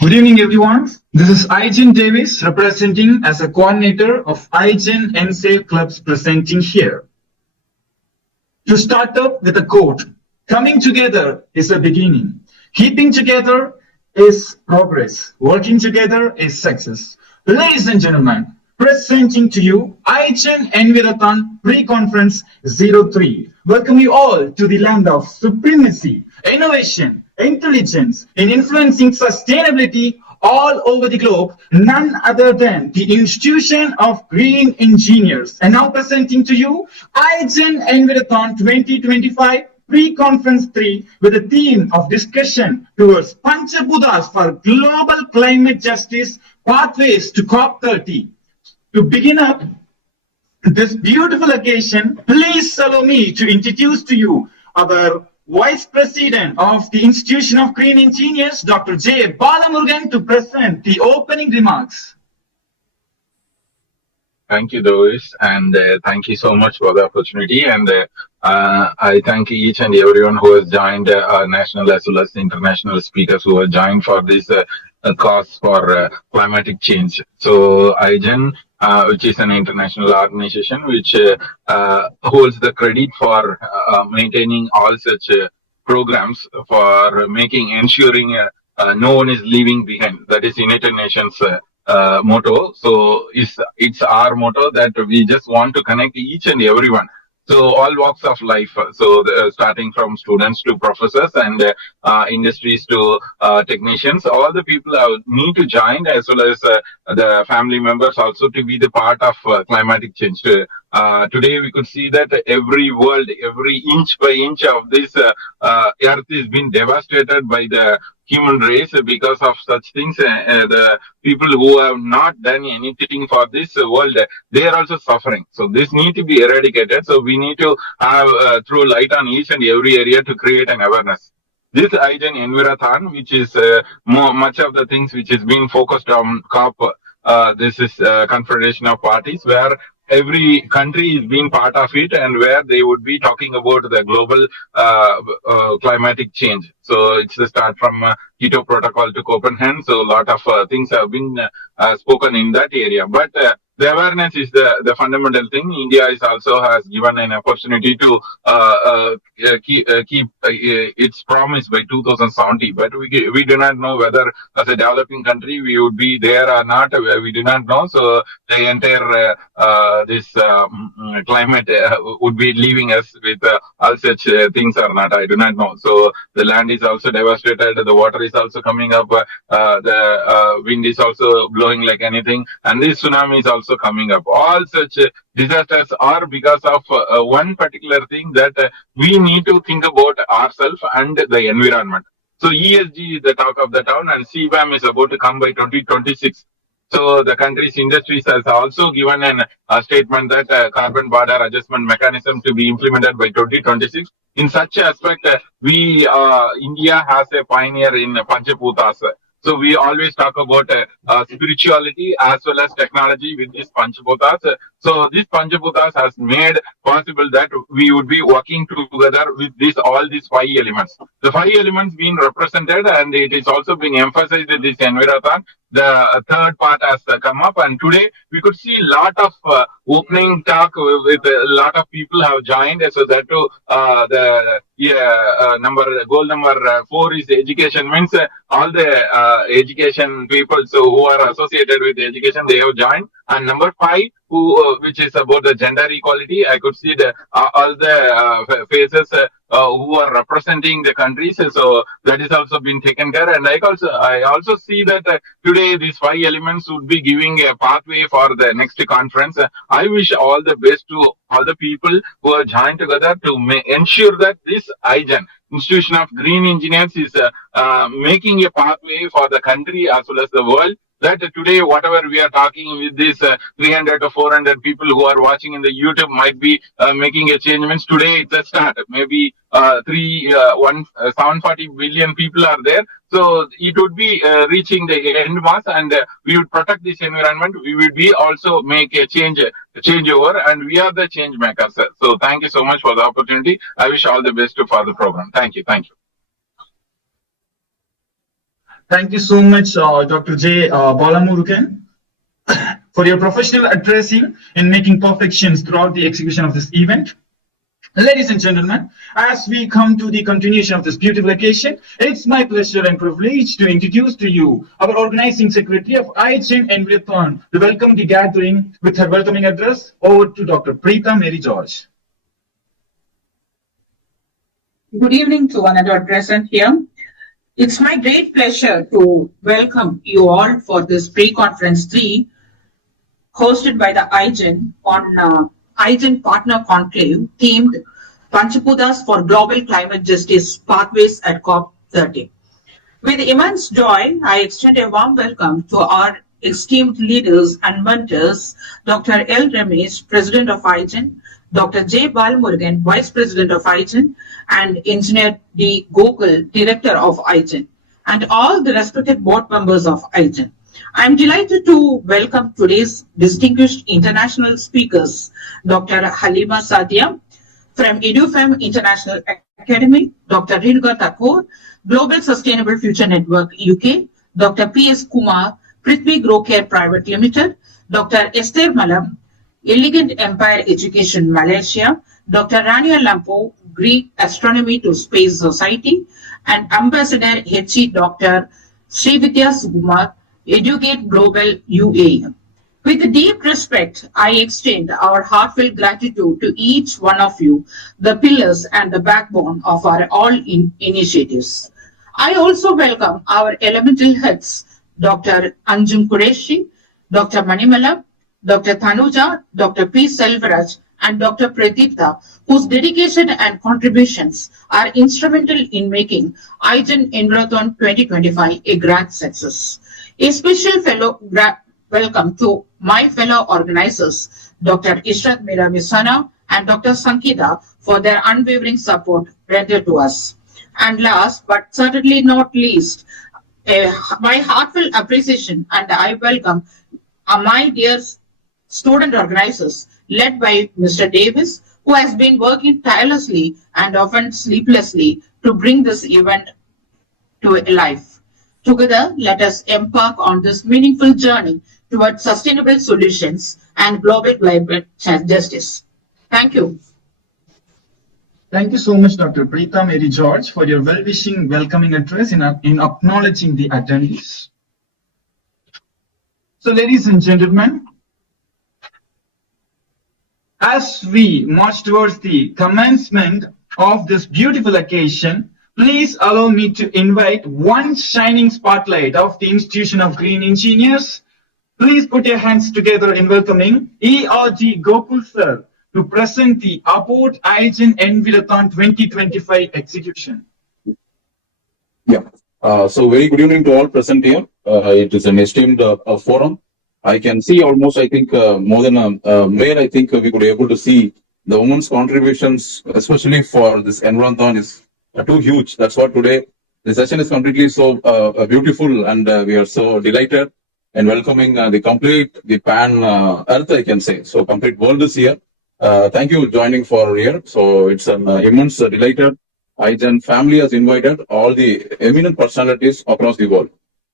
Good evening, everyone. This is Igen Davis, representing as a coordinator of Igen NSAFE clubs presenting here. To start up with a quote, coming together is a beginning. Keeping together is progress. Working together is success. Ladies and gentlemen, presenting to you Igen Environthon Pre-Conference 03. Welcome you all to the land of supremacy, innovation, intelligence in influencing sustainability all over the globe, none other than the Institution of Green Engineers. And now presenting to you Igen Environthon 2025 pre-conference 3 with a theme of discussion towards Panchabuddhas for global climate justice pathways to COP30. To begin up this beautiful occasion, please allow me to introduce to you our Vice President of the Institution of Green Engineers, Dr. J. Balamurugan, to present the opening remarks. Thank you, Doris, and thank you so much for the opportunity. And I thank each and everyone who has joined, national as well as international speakers who have joined for this cause for climatic change. So, IGEN, which is an international organization which holds the credit for maintaining all such programs for ensuring no one is leaving behind. That is United Nations motto. So it's our motto that we just want to connect each and everyone. So all walks of life. So starting from students to professors and industries to technicians, all the people need to join as well as the family members also to be the part of climatic change. Today we could see that every inch by inch of this earth is being devastated by the human race because of such things. The people who have not done anything for this world, they are also suffering. So this need to be eradicated. So we need to have throw light on each and every area to create an awareness. This IGEN Environthon, which is much of the things which is being focused on COP. This is Confederation of Parties, where every country is being part of it, and where they would be talking about the global climatic change. So it's the start from Quito Protocol to Copenhagen. So a lot of things have been spoken in that area. But the awareness is the fundamental thing. India is also has given an opportunity to keep its promise by 2070. But we do not know whether as a developing country we would be there or not. We do not know. So the entire this climate would be leaving us with all such things or not. I do not know. So the land is also devastated. The water is also coming up. The wind is also blowing like anything, and this tsunami is also coming up. All such disasters are because of one particular thing that we need to think about ourselves and the environment. So ESG is the talk of the town, and CBAM is about to come by 2026. So the country's industries has also given a statement that carbon border adjustment mechanism to be implemented by 2026. In such aspect, India has a pioneer in Panchaputas. So we always talk about spirituality as well as technology with these Panchaputas. So this Panchaputas has made possible that we would be working together with all these five elements. The five elements being represented, and it is also being emphasized in this Environthon. The third part has come up, and today we could see a lot of opening talk with a lot of people have joined. So that too, the goal number 4 is education. Means all the education people so who are associated with education, they have joined. And number 5, which is about the gender equality, I could see the all the faces who are representing the countries. So that is also been taken care. And I also see that today these 5 elements would be giving a pathway for the next conference. I wish all the best to all the people who are joined together to ensure that this IGEN, Institution of Green Engineers, is making a pathway for the country as well as the world. That today, whatever we are talking with these 300 to 400 people who are watching in the YouTube might be making a change. Means today it's a start. Maybe 740 billion people are there. So it would be reaching the end mass, and we would protect this environment. We would be also make a changeover, and we are the change makers. So thank you so much for the opportunity. I wish all the best for the program. Thank you. Thank you. Thank you so much, Dr. J. Balamurugan, for your professional addressing in making perfections throughout the execution of this event. Ladies and gentlemen, as we come to the continuation of this beautiful occasion, it's my pleasure and privilege to introduce to you our organizing secretary of Igen Environthon to welcome the gathering with her welcoming address. Over to Dr. Preeta Mary George. Good evening to one another present here. It's my great pleasure to welcome you all for this pre-conference 3 hosted by the Igen on Igen Partner Conclave themed Panchapudas for Global Climate Justice Pathways at COP30. With immense joy, I extend a warm welcome to our esteemed leaders and mentors, Dr. L. Ramesh, President of Igen, Dr. J. Balmurugan, Vice President of Igen, and Engineer D. Gokul, Director of Igen, and all the respected board members of Igen. I am delighted to welcome today's distinguished international speakers, Dr. Halima Sadia from EduFem International Academy, Dr. Renuka Thakur, Global Sustainable Future Network UK, Dr. P.S. Kumar, Prithvi Grow Care Private Limited, Dr. Esther Malam, Elegant Empire Education Malaysia, Dr. Rania Lampo, Greek Astronomy to Space Society, and Ambassador H.E. Dr. Srividya Sukumar, Educate Global UAE. With deep respect, I extend our heartfelt gratitude to each one of you, the pillars and the backbone of our all initiatives. I also welcome our elemental heads, Dr. Anjum Qureshi, Dr. Manimala, Dr. Tanuja, Dr. P. Selvaraj, and Dr. Pradipta, whose dedication and contributions are instrumental in making Igen Environthon 2025 a grand success. A special welcome to my fellow organizers, Dr. Ishrat Mira Misana and Dr. Sankita, for their unwavering support rendered to us. And last but certainly not least, my heartfelt appreciation and I welcome my dear student organizers led by Mr. Davis, who has been working tirelessly and often sleeplessly to bring this event to life. Together, let us embark on this meaningful journey towards sustainable solutions and global climate justice. Thank you. Thank you so much, Dr. Preeta Mary George, for your well-wishing welcoming address in acknowledging the attendees. So, ladies and gentlemen, as we march towards the commencement of this beautiful occasion, please allow me to invite one shining spotlight of the Institution of Green Engineers. Please put your hands together in welcoming E.R.G. Gokul sir to present the About Igen Environthon 2025 execution. Yeah. So very good evening to all present here. It is an esteemed forum. I can see almost, I think, more than a male, I think we could be able to see the women's contributions, especially for this Environthon, is too huge. That's what today the session is completely so beautiful, and we are so delighted and welcoming the pan earth, I can say. So complete world is here. Thank you joining for here. So it's an immense delighted. Igen family has invited all the eminent personalities across the world.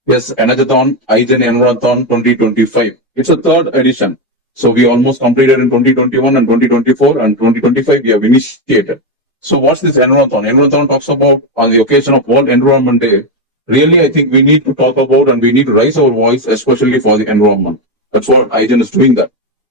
Yes, Environthon, Igen Environthon 2025. It's a third edition. So we almost completed in 2021 and 2024, and 2025 we have initiated. So what's this Environthon? Environthon talks about, on the occasion of World Environment Day, really I think we need to talk about and we need to raise our voice, especially for the environment. That's what Igen is doing that.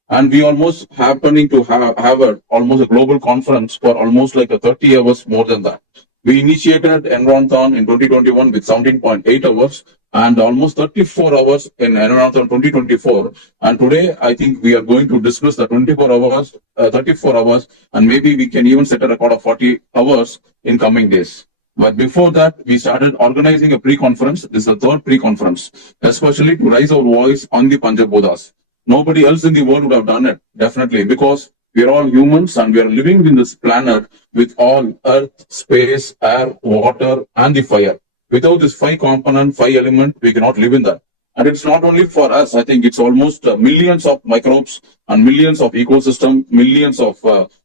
And we almost happening to have almost a global conference for almost like a 30 hours more than that. We initiated Environthon in 2021 with 17.8 hours and almost 34 hours in Environthon 2024. And today, I think we are going to discuss the 24 hours, 34 hours, and maybe we can even set a record of 40 hours in coming days. But before that, we started organizing a pre-conference. This is the third pre-conference, especially to raise our voice on the Panchapudas. Nobody else in the world would have done it, definitely, because we are all humans and we are living in this planet with all earth, space, air, water, and the fire. Without this 5 component, 5 element, we cannot live in that. And it's not only for us. I think it's almost millions of microbes and millions of ecosystem, millions of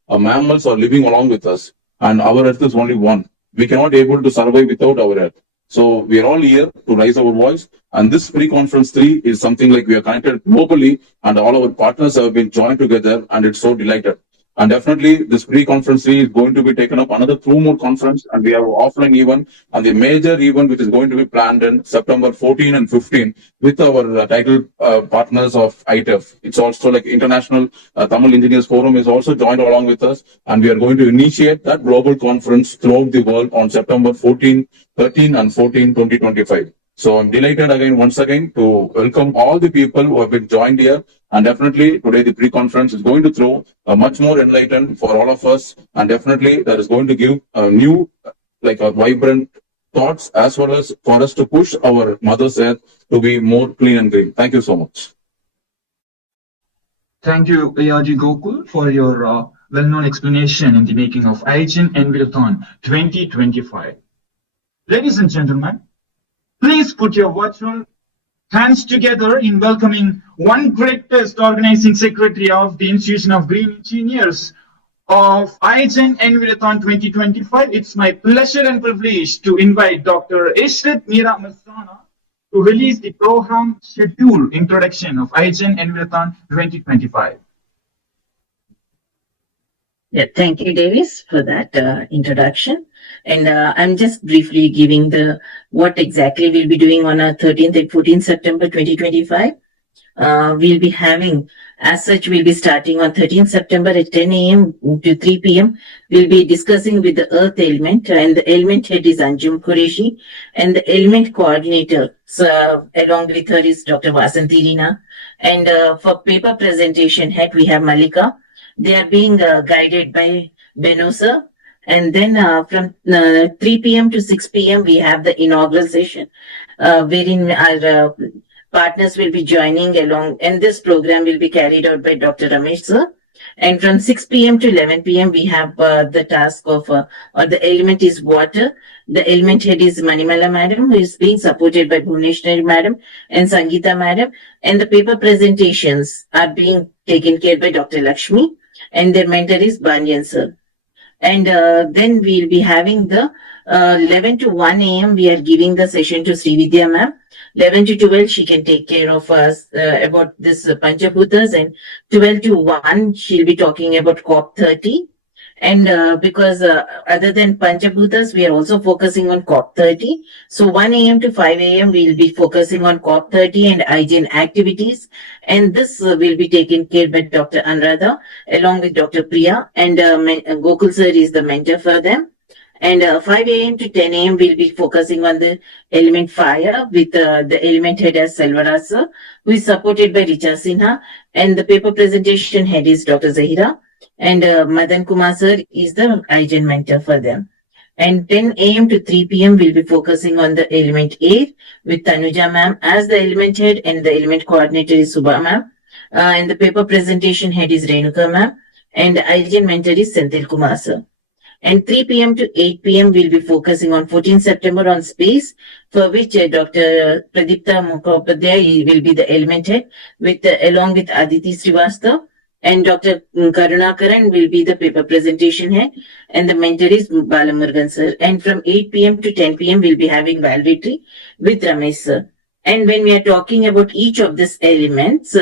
mammals are living along with us. And our earth is only one. We cannot be able to survive without our earth. So we are all here to raise our voice. And this pre-conference 3 is something like we are connected globally and all our partners have been joined together and it's so delighted. And definitely this pre-conference 3 is going to be taken up another 2 more conference and we have offline event and the major event which is going to be planned in September 14 and 15 with our title partners of ITEF. It's also like International Tamil Engineers Forum is also joined along with us and we are going to initiate that global conference throughout the world on September 14, 13 and 14, 2025. So I'm delighted again, once again, to welcome all the people who have been joined here. And definitely today the pre-conference is going to throw a much more enlightened for all of us. And definitely that is going to give a new, like a vibrant thoughts as well as for us to push our mother's earth to be more clean and green. Thank you so much. Thank you, ARG Gokul, for your well-known explanation in the making of Igen Environthon 2025. Ladies and gentlemen, please put your virtual hands together in welcoming one greatest organizing secretary of the Institution of Green Engineers of Igen Environthon 2025. It's my pleasure and privilege to invite Dr. Ishrit Mira Masana to release the program schedule introduction of Igen Environthon 2025. Yeah, thank you, Davis, for that introduction. And I'm just briefly giving the what exactly we'll be doing on 13th and 14th September 2025. We'll be having, as such, we'll be starting on 13th September at 10 a.m. to 3 p.m. We'll be discussing with the earth element, and the element head is Anjum Qureshi, and the element coordinator, so along with her is Dr. Vasanthi Rina. And for paper presentation head, we have Malika. They are being guided by Benosa. And then from 3 p.m. to 6 p.m., we have the inaugural session, wherein our partners will be joining along, and this program will be carried out by Dr. Ramesh sir. And from 6 p.m. to 11 p.m., we have the task of, or the element is water. The element head is Manimala madam, who is being supported by Bhuvneshwari madam and Sangeeta madam. And the paper presentations are being taken care by Dr. Lakshmi, and their mentor is Banyan sir. And then we'll be having the 11 to 1 a.m. we are giving the session to Srividya ma'am. 11 to 12 she can take care of us about this Panchabhutas, and 12 to 1 she'll be talking about COP30. And because other than Panchabhutas, we are also focusing on COP30. So 1 a.m. to 5 a.m. we'll be focusing on COP30 and hygiene activities. And this will be taken care by Dr. Anuradha along with Dr. Priya. And Gokul sir is the mentor for them. And 5 a.m. to 10 a.m. we'll be focusing on the element fire with the element head as Selvaraj sir, who is supported by Richa Sinha. And the paper presentation head is Dr. Zahira. And Madan Kumar sir is the Igen mentor for them. And 10 a.m. to 3 p.m. we'll be focusing on the element air with Tanuja ma'am as the element head, and the element coordinator is Subha ma'am. And the paper presentation head is Renuka ma'am, and the Igen mentor is Senthil Kumar sir. And 3 p.m. to 8 p.m. we'll be focusing on 14th September on space, for which Dr. Pradipta Mukhopadhyay will be the element head with along with Aditi Srivastava. And Dr. Karunakaran will be the paper presentation head, and the mentor is Balamurgan sir. And from 8 p.m. to 10 p.m. we'll be having valedictory with Ramesh sir. And when we are talking about each of these elements,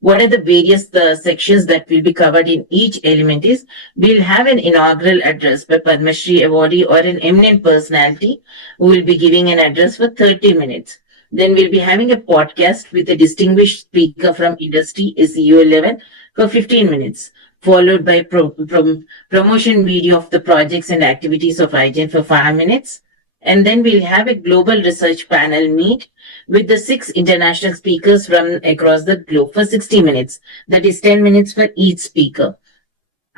what are the various sections that will be covered in each element is, we'll have an inaugural address by Padma Shri awardee or an eminent personality who will be giving an address for 30 minutes. Then we'll be having a podcast with a distinguished speaker from industry, SEO 11, for 15 minutes, followed by promotion video of the projects and activities of Igen for 5 minutes. And then we'll have a global research panel meet with the 6 international speakers from across the globe for 60 minutes. That is 10 minutes for each speaker.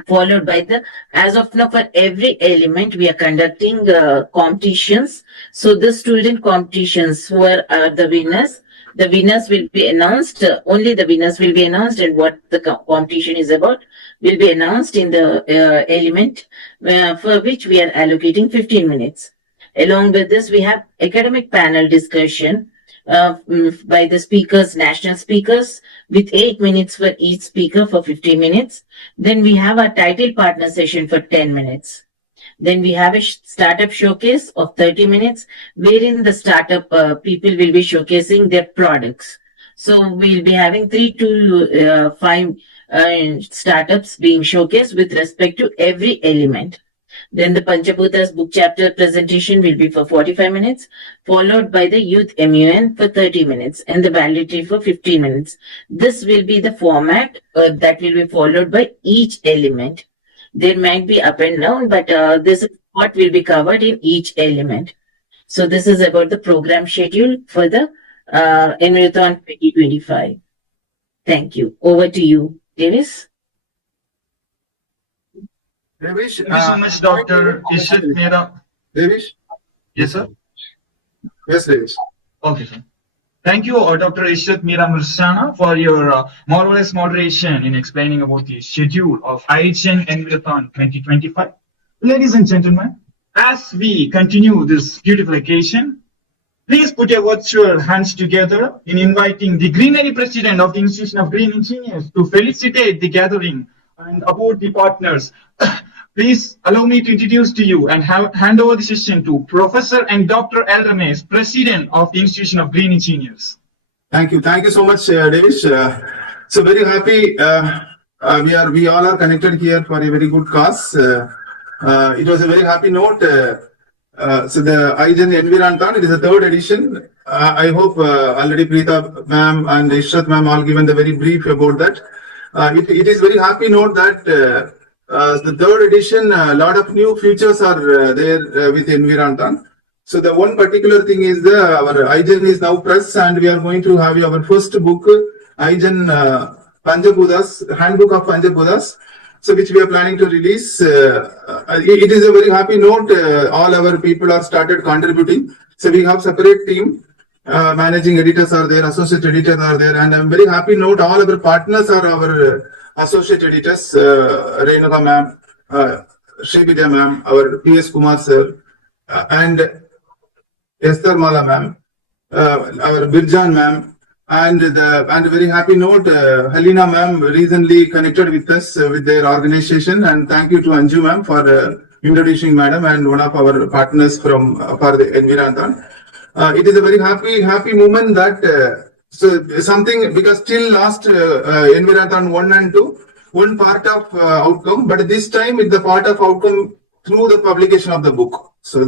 Followed by the, as of now, for every element, we are conducting competitions. So the student competitions who are the winners will be announced, only the winners will be announced, and what the competition is about will be announced in the element for which we are allocating 15 minutes. Along with this, we have academic panel discussion by the speakers, national speakers, with 8 minutes for each speaker for 50 minutes. Then we have a title partner session for 10 minutes. Then we have a startup showcase of 30 minutes, wherein the startup people will be showcasing their products. So we'll be having 3 to 5 startups being showcased with respect to every element. Then the Panchabhutas book chapter presentation will be for 45 minutes, followed by the youth MUN for 30 minutes and the validity for 15 minutes. This will be the format that will be followed by each element. There might be up and down, but this is what will be covered in each element. So this is about the program schedule for the Environthon 2025. Thank you. Over to you, Davis. Thank Devish, you so much, Dr. Ishrat Mehra. Devish? Yes, sir. Yes, Devish. Okay, sir. Thank you, Dr. Ishrat Mehra Mursana, for your marvelous moderation in explaining about the schedule of Igen Environthon 2025. Ladies and gentlemen, as we continue this beautiful occasion, please put your virtual hands together in inviting the Greenery President of the Institution of Green Engineers to felicitate the gathering and about the partners. Please allow me to introduce to you and hand over the session to Professor and Dr. L. Ramesh, President of the Institution of Green Engineers. Thank you. Thank you so much, Devish. So very happy. We all are connected here for a very good cause. It was a very happy note. So the Igen Environthon, it is the 3rd edition. I hope already Preeta ma'am and Ishrat ma'am all given the very brief about that. It is very happy note that the 3rd edition, a lot of new features are there with Environthon. So the one particular thing is our Igen is now press, and we are going to have our first book, Igen Panchabhutas, Handbook of Panchabhutas. So which we are planning to release. It is a very happy note. All our people are started contributing. So we have separate team. Managing editors are there, associate editors are there, and I'm very happy note all our partners are our associate editors. Renuka ma'am, Srividya ma'am, our PS Kumar sir, and Esther Mala ma'am, our Birjan ma'am. And very happy note, Halina ma'am recently connected with us with their organization, and thank you to Anju ma'am for introducing madam and one of our partners from for the Environthon. It is a very happy moment that so something, because till last Environthon 1 and 2, one part of outcome, but this time it's the part of outcome through the publication of the book. So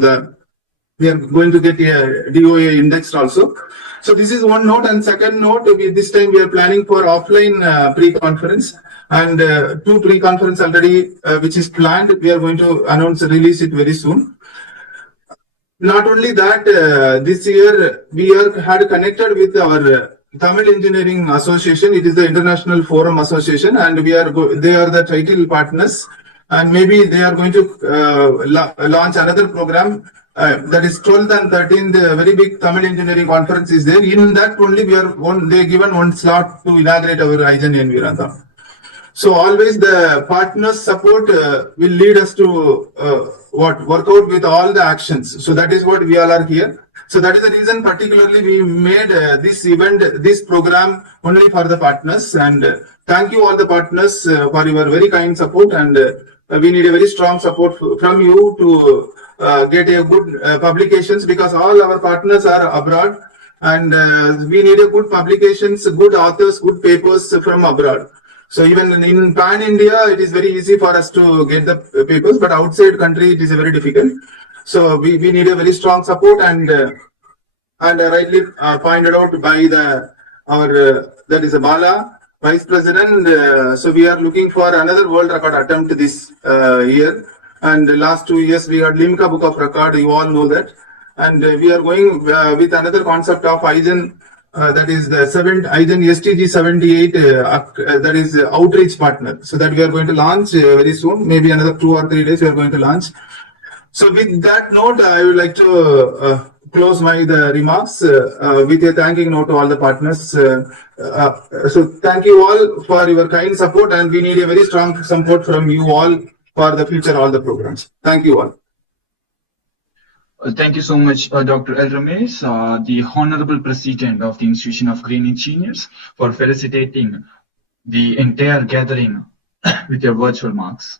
we are going to get a DOA indexed also. So this is one note, and second note, this time we are planning for offline pre-conference, and 2 pre-conference already which is planned. We are going to release it very soon. Not only that, this year we had connected with our Tamil Engineering Association. It is the International Forum Association, and they are the title partners, and maybe they are going to launch another program. That is 12th and 13th, very big Tamil Engineering Conference is there. In that only they given one slot to inaugurate our Igen Environthon. So always the partners support will lead us to work out with all the actions. So that is what we all are here. So that is the reason particularly we made this event, this program only for the partners. And thank you all the partners for your very kind support. And we need a very strong support from you to get a good publications, because all our partners are abroad, and we need a good publications, good authors, good papers from abroad. So even in pan India, it is very easy for us to get the papers, but outside country it is very difficult. So we need a very strong support, and rightly pointed out by that is a Bala Vice President. So we are looking for another world record attempt this year. And the last 2 years we had Limca Book of Record, you all know that. And we are going with another concept of Igen, that is the Igen STG 78, that is outreach partner. So that we are going to launch very soon, maybe another 2 or 3 days we are going to launch. So with that note, I would like to close my remarks with a thanking note to all the partners. So thank you all for your kind support, and we need a very strong support from you all for the future, all the programs. Thank you all. Thank you so much, Dr. L. Ramesh, the Honorable President of the Institution of Green Engineers, for felicitating the entire gathering with your virtual marks.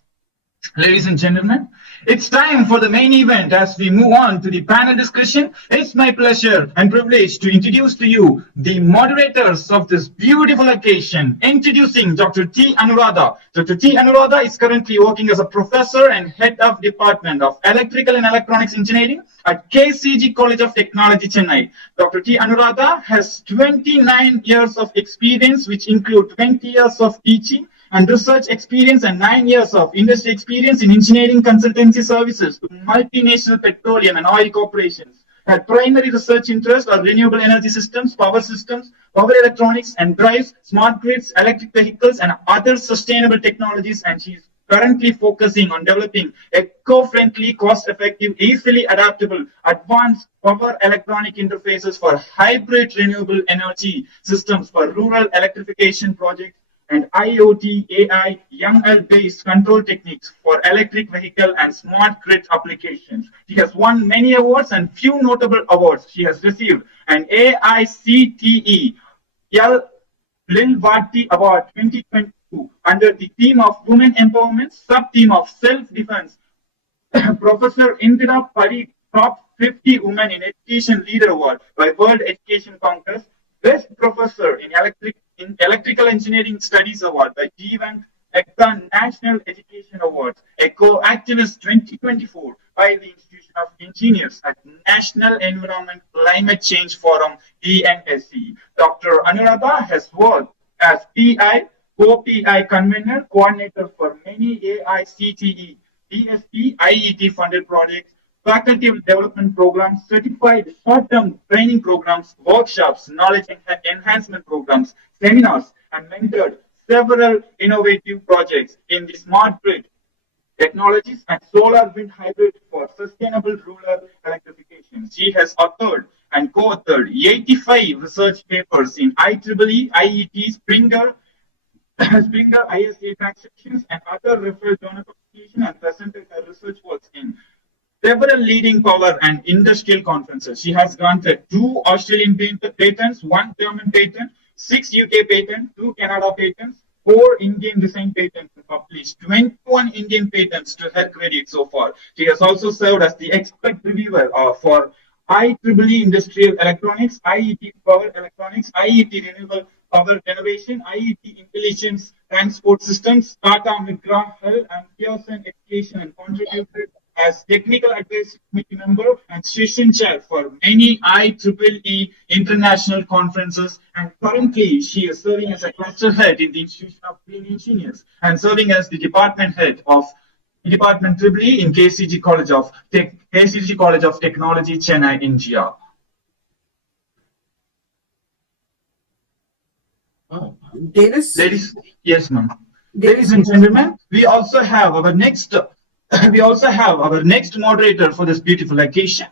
Ladies and gentlemen, It's time for the main event. As we move on to the panel discussion, it's my pleasure and privilege to introduce to you the moderators of this beautiful occasion. Introducing Dr. T. Anuradha. Dr. T. Anuradha is currently working as a professor and head of Department of Electrical and Electronics Engineering at KCG College of Technology, Chennai. Dr. T. Anuradha has 29 years of experience, which include 20 years of teaching and research experience and 9 years of industry experience in engineering consultancy services to multinational petroleum and oil corporations. Her primary research interests are renewable energy systems, power electronics and drives, smart grids, electric vehicles, and other sustainable technologies. And she is currently focusing on developing eco-friendly, cost-effective, easily adaptable, advanced power electronic interfaces for hybrid renewable energy systems for rural electrification projects and IoT, AI, ML-based control techniques for electric vehicle and smart grid applications. She has won many awards, and few notable awards she has received: an AICTE L. Lilvati Award 2022 under the theme of Women Empowerment, sub-theme of Self-Defense. Professor Indira Parikh Top 50 Women in Education Leader Award by World Education Congress. Best Professor in Electrical Engineering Studies Award by Jeevan Ekta National Education Awards. Eco Activist 2024 by the Institution of Engineers at National Environment Climate Change Forum ENSC. Dr. Anuradha has worked as PI, co-PI convener, coordinator for many AICTE, DSP, IET funded projects, faculty development programs, certified short-term training programs, workshops, knowledge enhancement programs, seminars, and mentored several innovative projects in the smart grid technologies and solar wind hybrid for sustainable rural electrification. She has authored and co-authored 85 research papers in IEEE, IET, Springer ISA transactions, and other referred journal publications, and presented her research works in several leading power and industrial conferences. She has granted 2 Australian patents, 1 German patent, 6 UK patents, 2 Canada patents, 4 Indian design patents, and published 21 Indian patents to her credit so far. She has also served as the expert reviewer for IEEE Industrial Electronics, IET Power Electronics, IET Renewable Power Generation, IET Intelligence Transport Systems, Tata McGraw Hill, and Pearson Education, and contributed as technical advisory committee member and session chair for many IEEE international conferences, and currently she is serving as a cluster head in the Institution of Green Engineers and serving as the department head of Department IEEE in KCG College of Technology, Chennai, India. Yes, ma'am. Ladies and gentlemen, we also have our next moderator for this beautiful occasion.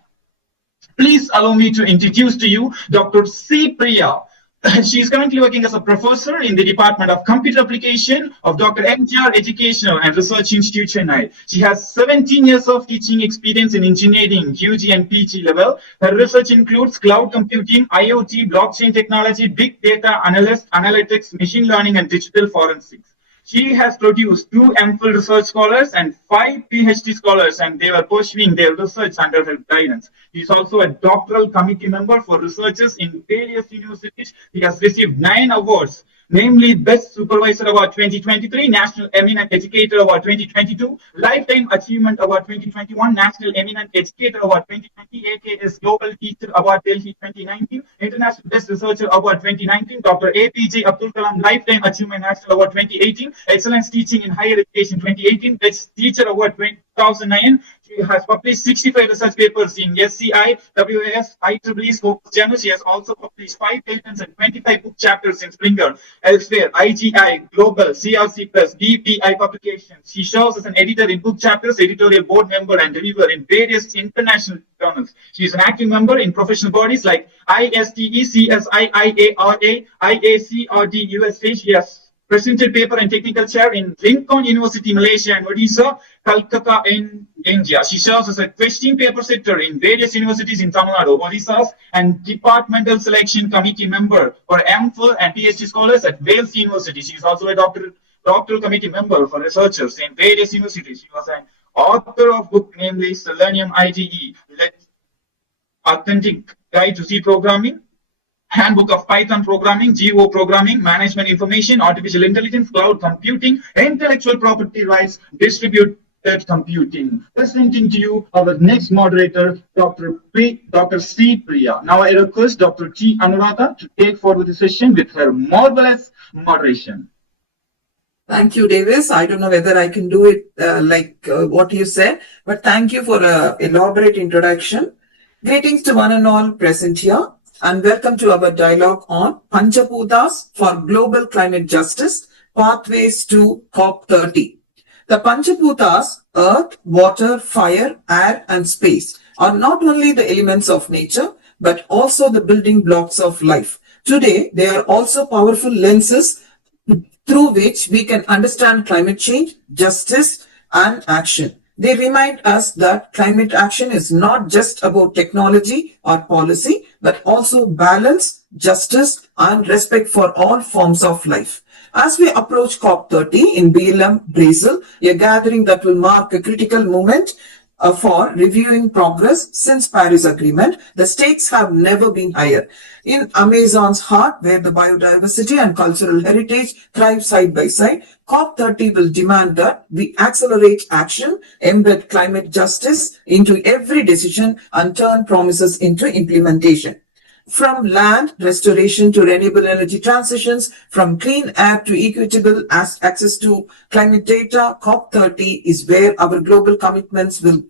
Please allow me to introduce to you Dr. C. Priya. She is currently working as a professor in the Department of Computer Application of Dr. MGR Educational and Research Institute, Chennai. She has 17 years of teaching experience in engineering, UG and PG level. Her research includes cloud computing, IoT, blockchain technology, big data analytics, machine learning, and digital forensics. She has produced 2 MPhil research scholars and 5 PhD scholars, and they were pursuing their research under her guidance. She is also a doctoral committee member for researchers in various universities. He has received 9 awards, namely Best Supervisor Award 2023, National Eminent Educator Award 2022, Lifetime Achievement Award 2021, National Eminent Educator Award 2020, AKS Global Teacher Award Delhi 2019, International Best Researcher Award 2019, Dr. APJ Abdul Kalam Lifetime Achievement National Award 2018, Excellence Teaching in Higher Education 2018, Best Teacher Award 2009. She has published 65 research papers in SCI, WAS, IEEE, Scopus journals. She has also published 5 patents and 25 book chapters in Springer, Elsewhere, IGI, Global, CRC+, BPI publications. She serves as an editor in book chapters, editorial board member, and reviewer in various international journals. She is an active member in professional bodies like ISTE, CSI, IARA, IACRD, USA. She has presented paper and technical chair in Lincoln University, Malaysia, and Odisha, Calcutta, in India. She serves as a question paper setter in various universities in Tamil Nadu, Odisha, and departmental selection committee member for MPhil and PhD scholars at Wales University. She is also a doctoral committee member for researchers in various universities. She was an author of book namely Selenium IDE, Authentic Guide to C Programming, Handbook of Python Programming, GO Programming, Management Information, Artificial Intelligence, Cloud Computing, Intellectual Property Rights, Distributed Computing. Presenting to you our next moderator, Dr. C. Priya. Now I request Dr. T. Anuradha to take forward the session with her marvelous moderation. Thank you, Davis. I don't know whether I can do it what you said, but thank you for an elaborate introduction. Greetings to one and all present here, and welcome to our dialogue on Panchaputas for Global Climate Justice, Pathways to COP30. The Panchaputas, earth, water, fire, air, and space, are not only the elements of nature, but also the building blocks of life. Today, they are also powerful lenses through which we can understand climate change, justice, and action. They remind us that climate action is not just about technology or policy, but also balance, justice, and respect for all forms of life. As we approach COP30 in Belém, Brazil, a gathering that will mark a critical moment for reviewing progress since Paris Agreement, the stakes have never been higher. In Amazon's heart, where the biodiversity and cultural heritage thrive side by side, COP30 will demand that we accelerate action, embed climate justice into every decision, and turn promises into implementation. From land restoration to renewable energy transitions, from clean air to equitable access to climate data, COP30 is where our global commitments will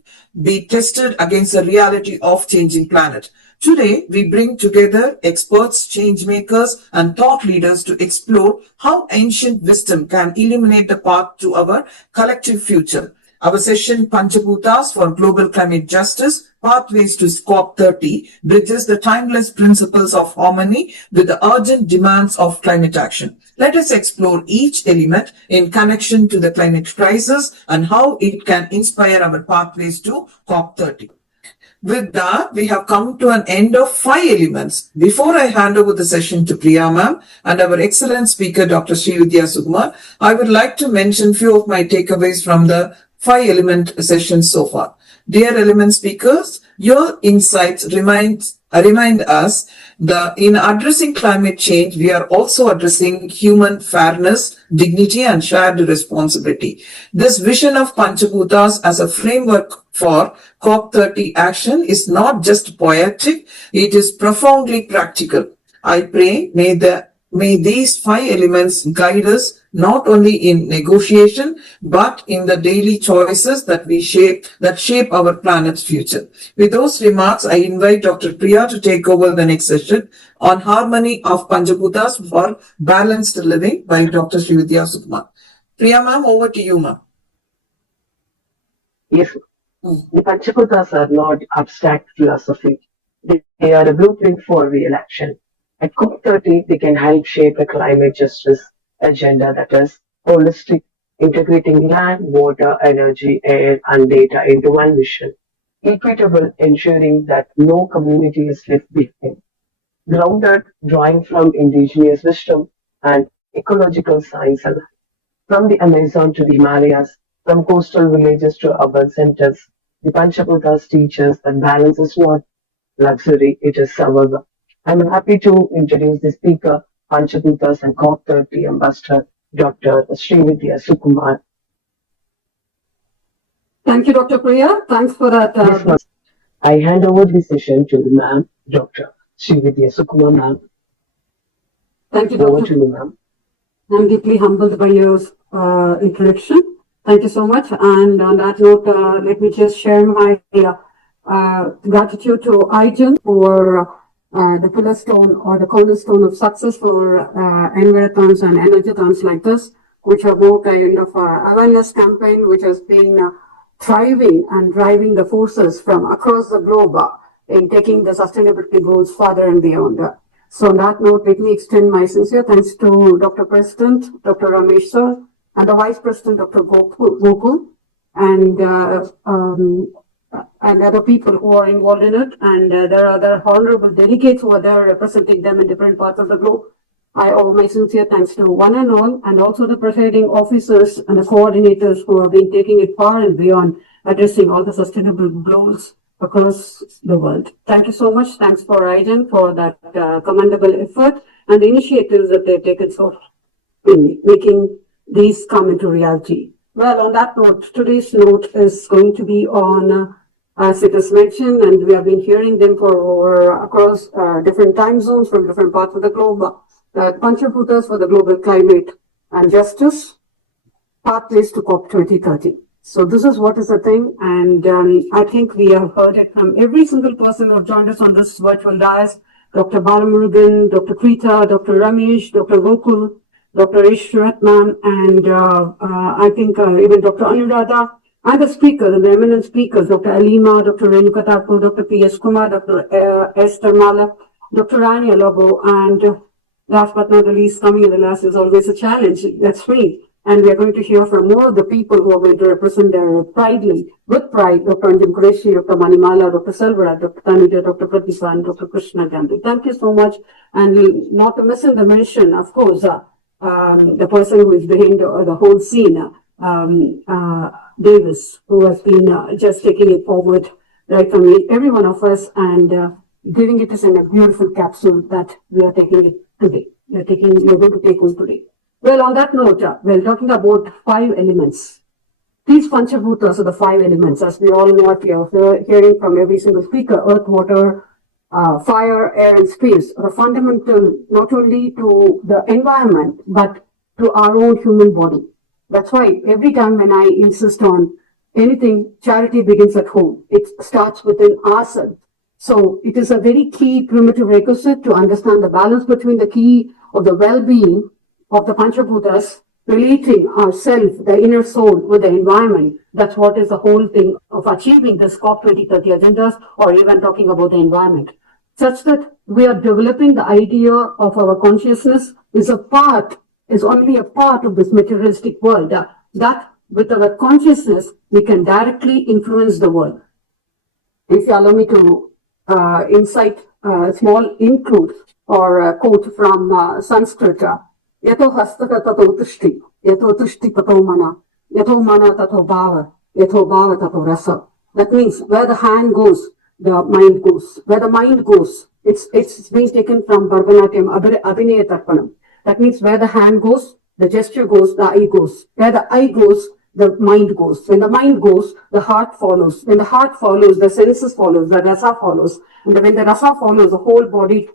be tested against the reality of changing planet. Today, we bring together experts, change makers, and thought leaders to explore how ancient wisdom can illuminate the path to our collective future. Our session, Panchaputas for Global Climate Justice, Pathways to COP30, bridges the timeless principles of harmony with the urgent demands of climate action. Let us explore each element in connection to the climate crisis and how it can inspire our pathways to COP30. With that, we have come to an end of 5 elements. Before I hand over the session to Priya ma'am and our excellent speaker, Dr. Srividya Sukumar, I would like to mention few of my takeaways from the 5 element session so far. Dear element speakers, your insights remind us that in addressing climate change, we are also addressing human fairness, dignity, and shared responsibility. This vision of Panchaputas as a framework for COP30 action is not just poetic, it is profoundly practical. I pray may these 5 elements guide us not only in negotiation, but in the daily choices that shape our planet's future. With those remarks, I invite Dr. Priya to take over the next session on Harmony of Panchaputas for Balanced Living by Dr. Srividya Sukumar. Priya ma'am, over to you ma'am. Yes, the Panchaputas are not abstract philosophy. They are a blueprint for real action. At COP30, they can help shape a climate justice agenda that is holistic, integrating land, water, energy, air, and data into one vision. Equitable, ensuring that no community is left behind. Grounded, drawing from indigenous wisdom and ecological science alike. From the Amazon to the Himalayas, from coastal villages to urban centers, the Panchaputas teach us that balance is not luxury, it is survival. I'm happy to introduce the speaker, Panchaputas and COP30 Ambassador, Dr. Srividya Sukumar. Thank you, Dr. Priya. Thanks for that. Yes, I hand over the session to the ma'am, Dr. Srividya Sukumar, ma'am. Thank you, Over Dr. to you, ma'am. I'm deeply humbled by your introduction. Thank you so much. And on that note, let me just share my gratitude to Igen for the pillar stone or the cornerstone of success for Environthons and energy-thons like this, which are more kind of awareness campaign, which has been thriving and driving the forces from across the globe in taking the sustainability goals further and beyond. So on that note, let me extend my sincere thanks to Dr. President, Dr. Ramesh sir, and the Vice President, Dr. Gokul, and other people who are involved in it. And there are other honorable delegates who are there representing them in different parts of the globe. I owe my sincere thanks to one and all, and also the presiding officers and the coordinators who have been taking it far and beyond addressing all the sustainable goals across the world. Thank you so much. Thanks for Igen for that commendable effort and the initiatives that they've taken so far in making these come into reality. Well, on that note, today's note is going to be on, as it is mentioned, and we have been hearing them for across different time zones from different parts of the globe, Panchabhutas for the global climate and justice, pathways to COP 2030. So this is what is the thing, and I think we have heard it from every single person who have joined us on this virtual dais, Dr. Balamurugan, Dr. Krita, Dr. Ramesh, Dr. Gokul, Dr. Ishratman, and I think even Dr. Anuradha, and the speakers, and the eminent speakers, Dr. Alima, Dr. Renuka Thakur, Dr. P.S. Kumar, Dr. Esther Mala, Dr. Rani Alabo, and last but not the least, coming in the last is always a challenge. That's me. And we are going to hear from more of the people who are going to represent their with pride, Dr. Anjum Qureshi, Dr. Manimala, Dr. Selvaraj, Dr. Tanuja, Dr. Pratisa, and Dr. Krishna Gandhi. Thank you so much. And not to miss in the mention, of course, the person who is behind the whole scene, Davis, who has been just taking it forward right from every one of us and giving it us in a beautiful capsule that we are taking it today. We are going to take home today. Well, on that note, we're talking about 5 elements. These Panchabhutas are the 5 elements, as we all know what we are hearing from every single speaker: earth, water, fire, air, and space are fundamental not only to the environment, but to our own human body. That's why every time when I insist on anything, charity begins at home. It starts within ourselves. So it is a very key primitive requisite to understand the balance between the key of the well-being of the Panchabhutas, relating ourself, the inner soul, with the environment. That's what is the whole thing of achieving this COP 2030 agendas, or even talking about the environment. Such that we are developing the idea of our consciousness is only a part of this materialistic world, that with our consciousness, we can directly influence the world. If you allow me to incite a small include or a quote from Sanskrit, Yato hastaka tato tushti tato mana, yato mana tato bhava tato rasa. That means where the hand goes, the mind goes. Where the mind goes, it's being taken from Bharatanatyam, Abhinaya Tarpanam. That means where the hand goes, the gesture goes, the eye goes. Where the eye goes, the mind goes. When the mind goes, the heart follows. When the heart follows, the senses follows, the rasa follows. And when the rasa follows, the whole body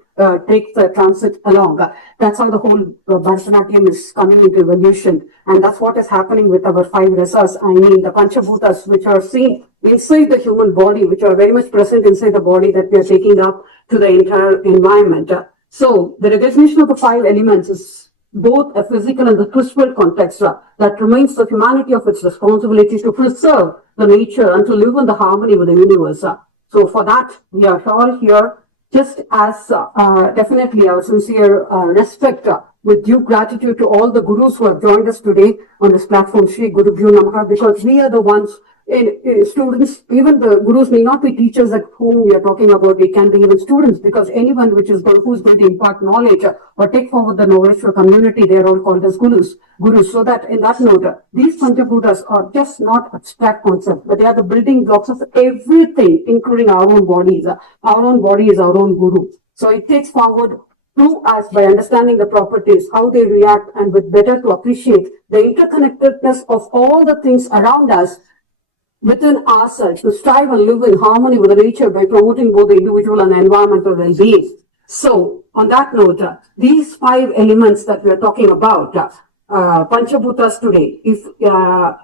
takes the transit along. That's how the whole Bharatanatyam is coming into evolution. And that's what is happening with our 5 rasas. I mean, the Panchabhutas, which are seen inside the human body, which are very much present inside the body, that we are taking up to the entire environment. So the recognition of the 5 elements is both a physical and a spiritual context that reminds the humanity of its responsibility to preserve the nature and to live in the harmony with the universe. So for that, we are all here, just as definitely our sincere respect with due gratitude to all the gurus who have joined us today on this platform, Shri Guru Bhyo Namaha, because we are the ones, students, even the gurus may not be teachers at whom we are talking about, they can be even students, because anyone who's going to impart knowledge or take forward the knowledge to a community, they are all called as gurus. So that in that note, these Panchabhutas are just not abstract concepts, but they are the building blocks of everything, including our own bodies. Our own body is our own guru. So it takes forward through us by understanding the properties, how they react, and with better to appreciate the interconnectedness of all the things around us within ourselves, to strive and live in harmony with the nature by promoting both the individual and environmental well-being. So, on that note, these 5 elements that we are talking about, Panchabhutas today,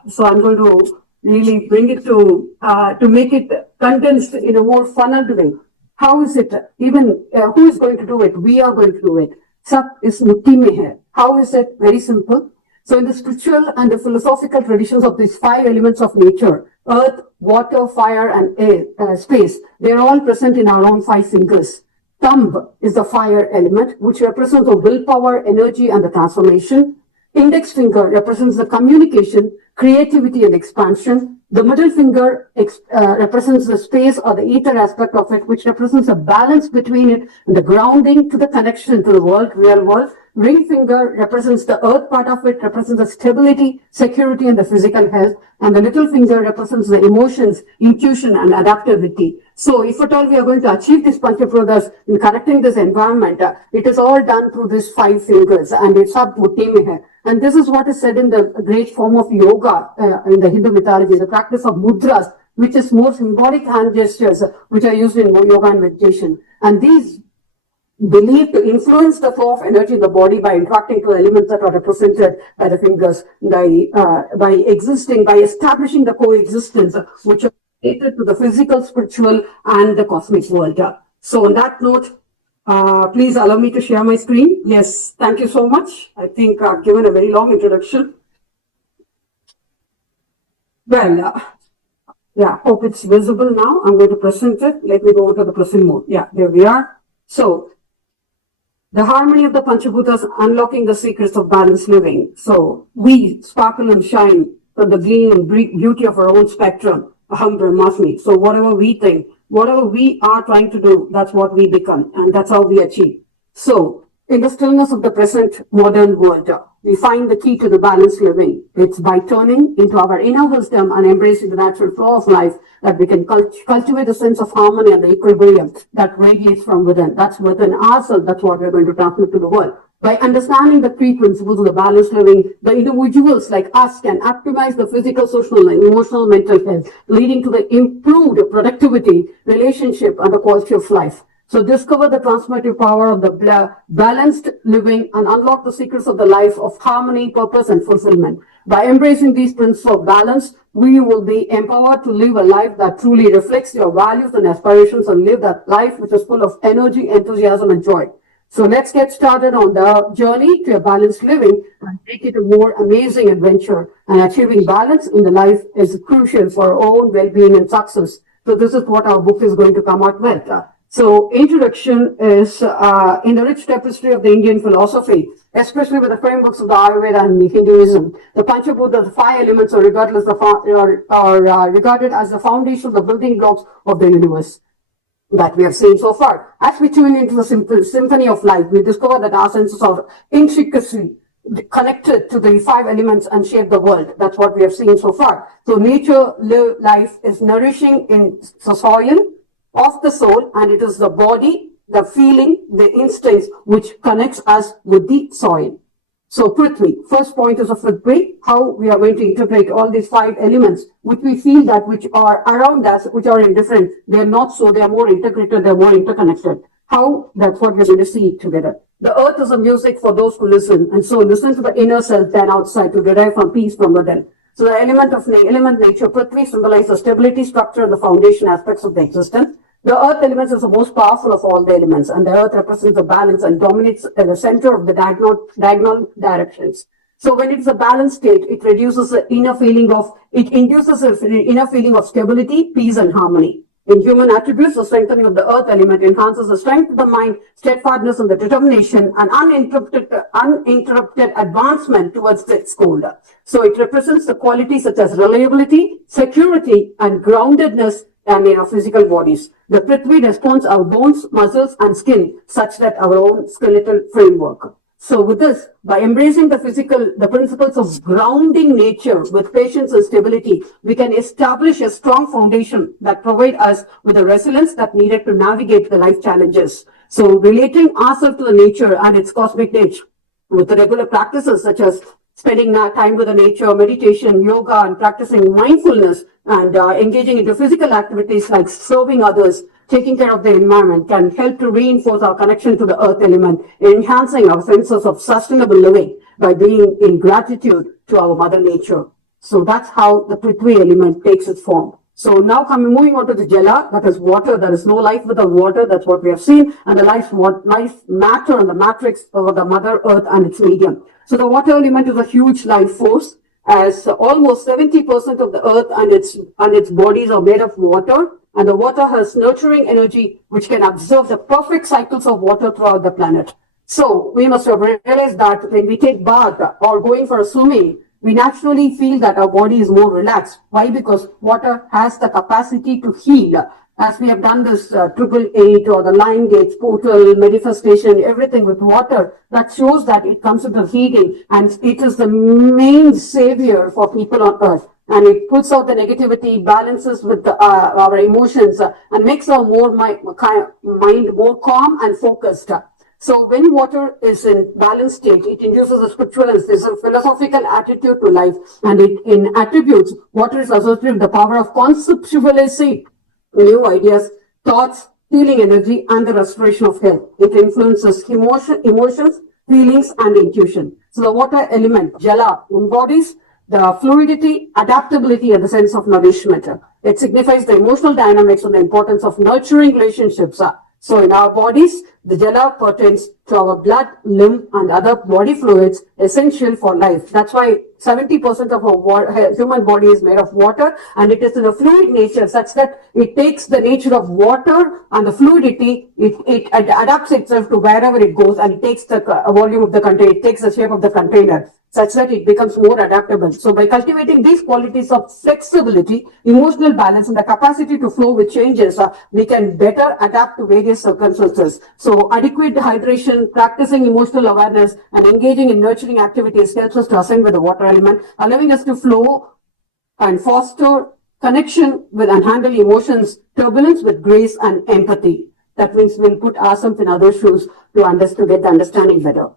so I'm going to really bring it to make it condensed in a more funneled way. How is it, even, who is going to do it? We are going to do it. Sab is mutti mein hai. How is it? Very simple. So in the spiritual and the philosophical traditions of these 5 elements of nature, earth, water, fire, and air, space, they are all present in our own 5 fingers. Thumb is the fire element, which represents the willpower, energy, and the transformation. Index finger represents the communication, creativity, and expansion. The middle finger represents the space or the ether aspect of it, which represents a balance between it and the grounding to the connection to the world, real world. Ring finger represents the earth part of it, represents the stability, security, and the physical health. And the little finger represents the emotions, intuition, and adaptability. So if at all we are going to achieve this Panchaprodas in correcting this environment, it is all done through these 5 fingers, and it's up to. And this is what is said in the great form of yoga in the Hindu mythology, the practice of mudras, which is more symbolic hand gestures, which are used in yoga and meditation. And these believed to influence the flow of energy in the body by interacting to elements that are represented by the fingers, by establishing the coexistence, which are related to the physical, spiritual, and the cosmic world. So on that note, please allow me to share my screen. Yes, thank you so much. I think I've given a very long introduction. Well, yeah, hope it's visible now. I'm going to present it. Let me go to the present mode. Yeah, there we are. So, the harmony of the Panchabhutas, unlocking the secrets of balanced living. So, we sparkle and shine from the gleam and beauty of our own spectrum, Aham Brahmasmi. So, whatever we think, whatever we are trying to do, that's what we become, and that's how we achieve. So, in the stillness of the present modern world, we find the key to the balanced living. It's by turning into our inner wisdom and embracing the natural flow of life that we can cultivate a sense of harmony and the equilibrium that radiates from within. That's within ourselves. That's what we're going to transmit to the world. By understanding the 3 principles of the balanced living, the individuals like us can optimize the physical, social, and emotional mental health, leading to the improved productivity, relationship, and the quality of life. So discover the transformative power of the balanced living and unlock the secrets of the life of harmony, purpose, and fulfillment. By embracing these principles of balance, we will be empowered to live a life that truly reflects your values and aspirations, and live that life which is full of energy, enthusiasm, and joy. So let's get started on the journey to a balanced living and make it a more amazing adventure. And achieving balance in the life is crucial for our own well-being and success. So this is what our book is going to come out with. So introduction is in the rich tapestry of the Indian philosophy, especially with the frameworks of the Ayurveda and Hinduism. The Panchabhuta, the 5 elements, are regarded as the foundation of the building blocks of the universe that we have seen so far. As we tune into the symphony of life, we discover that our senses are intricately connected to the 5 elements and shape the world. That's what we have seen so far. So nature life is nourishing in the soil of the soul, and it is the body, the feeling, the instincts which connects us with the soil. So Prithvi, first point is of Prithvi, how we are going to integrate all these 5 elements, which we feel that which are around us, which are indifferent. They are not so, they are more integrated, they are more interconnected. How? That's what we're going to see together. The earth is a music for those who listen, and so listen to the inner self than outside to derive from peace from within. So the element nature, Prithvi, symbolizes the stability, structure, and the foundation aspects of the existence. The earth element is the most powerful of all the elements, and the earth represents the balance and dominates the center of the diagonal directions. So when it's a balanced state, it induces an inner feeling of stability, peace, and harmony. In human attributes, the strengthening of the earth element enhances the strength of the mind, steadfastness, and the determination, and uninterrupted advancement towards its goal. So it represents the qualities such as reliability, security, and groundedness in our physical bodies. The Prithvi responds our bones, muscles, and skin, such that our own skeletal framework. So with this, by embracing the principles of grounding nature with patience and stability, we can establish a strong foundation that provides us with the resilience that needed to navigate the life challenges. So relating ourselves to the nature and its cosmic nature with the regular practices such as spending time with the nature, meditation, yoga, and practicing mindfulness, and engaging into physical activities like serving others, taking care of the environment, can help to reinforce our connection to the earth element, enhancing our senses of sustainable living by being in gratitude to our mother nature. So that's how the Prithvi element takes its form. So now moving on to the Jala, that is water. There is no life without water. That's what we have seen. And the life matter and the matrix of the mother earth and its medium. So the water element is a huge life force, as almost 70% of the earth and its bodies are made of water, and the water has nurturing energy which can observe the perfect cycles of water throughout the planet. So we must have realized that when we take bath or going for a swimming, we naturally feel that our body is more relaxed. Why? Because water has the capacity to heal. As we have done this 888 or the line gates, portal, manifestation, everything with water, that shows that it comes with the healing and it is the main savior for people on earth. And it puts out the negativity, balances with our emotions, and makes our mind more calm and focused. So when water is in balanced state, it induces a spiritual and philosophical attitude to life, and it in attributes, water is associated with the power of conceptualizing new ideas, thoughts, healing energy, and the restoration of health. It influences emotions, feelings, and intuition. So the water element, jala, embodies the fluidity, adaptability, and the sense of nourishment. It signifies the emotional dynamics and the importance of nurturing relationships. So in our bodies, the jala pertains to our blood, lymph, and other body fluids essential for life. That's why 70% of our human body is made of water, and it is in a fluid nature such that it takes the nature of water and the fluidity, it adapts itself to wherever it goes, and it takes the volume of the container, it takes the shape of the container, such that it becomes more adaptable. So by cultivating these qualities of flexibility, emotional balance, and the capacity to flow with changes, we can better adapt to various circumstances. So adequate hydration, practicing emotional awareness, and engaging in nurturing activities helps us to ascend with the water element, allowing us to flow and foster connection with and handle emotions, turbulence with grace and empathy. That means we'll put ourselves in other shoes to get the understanding better.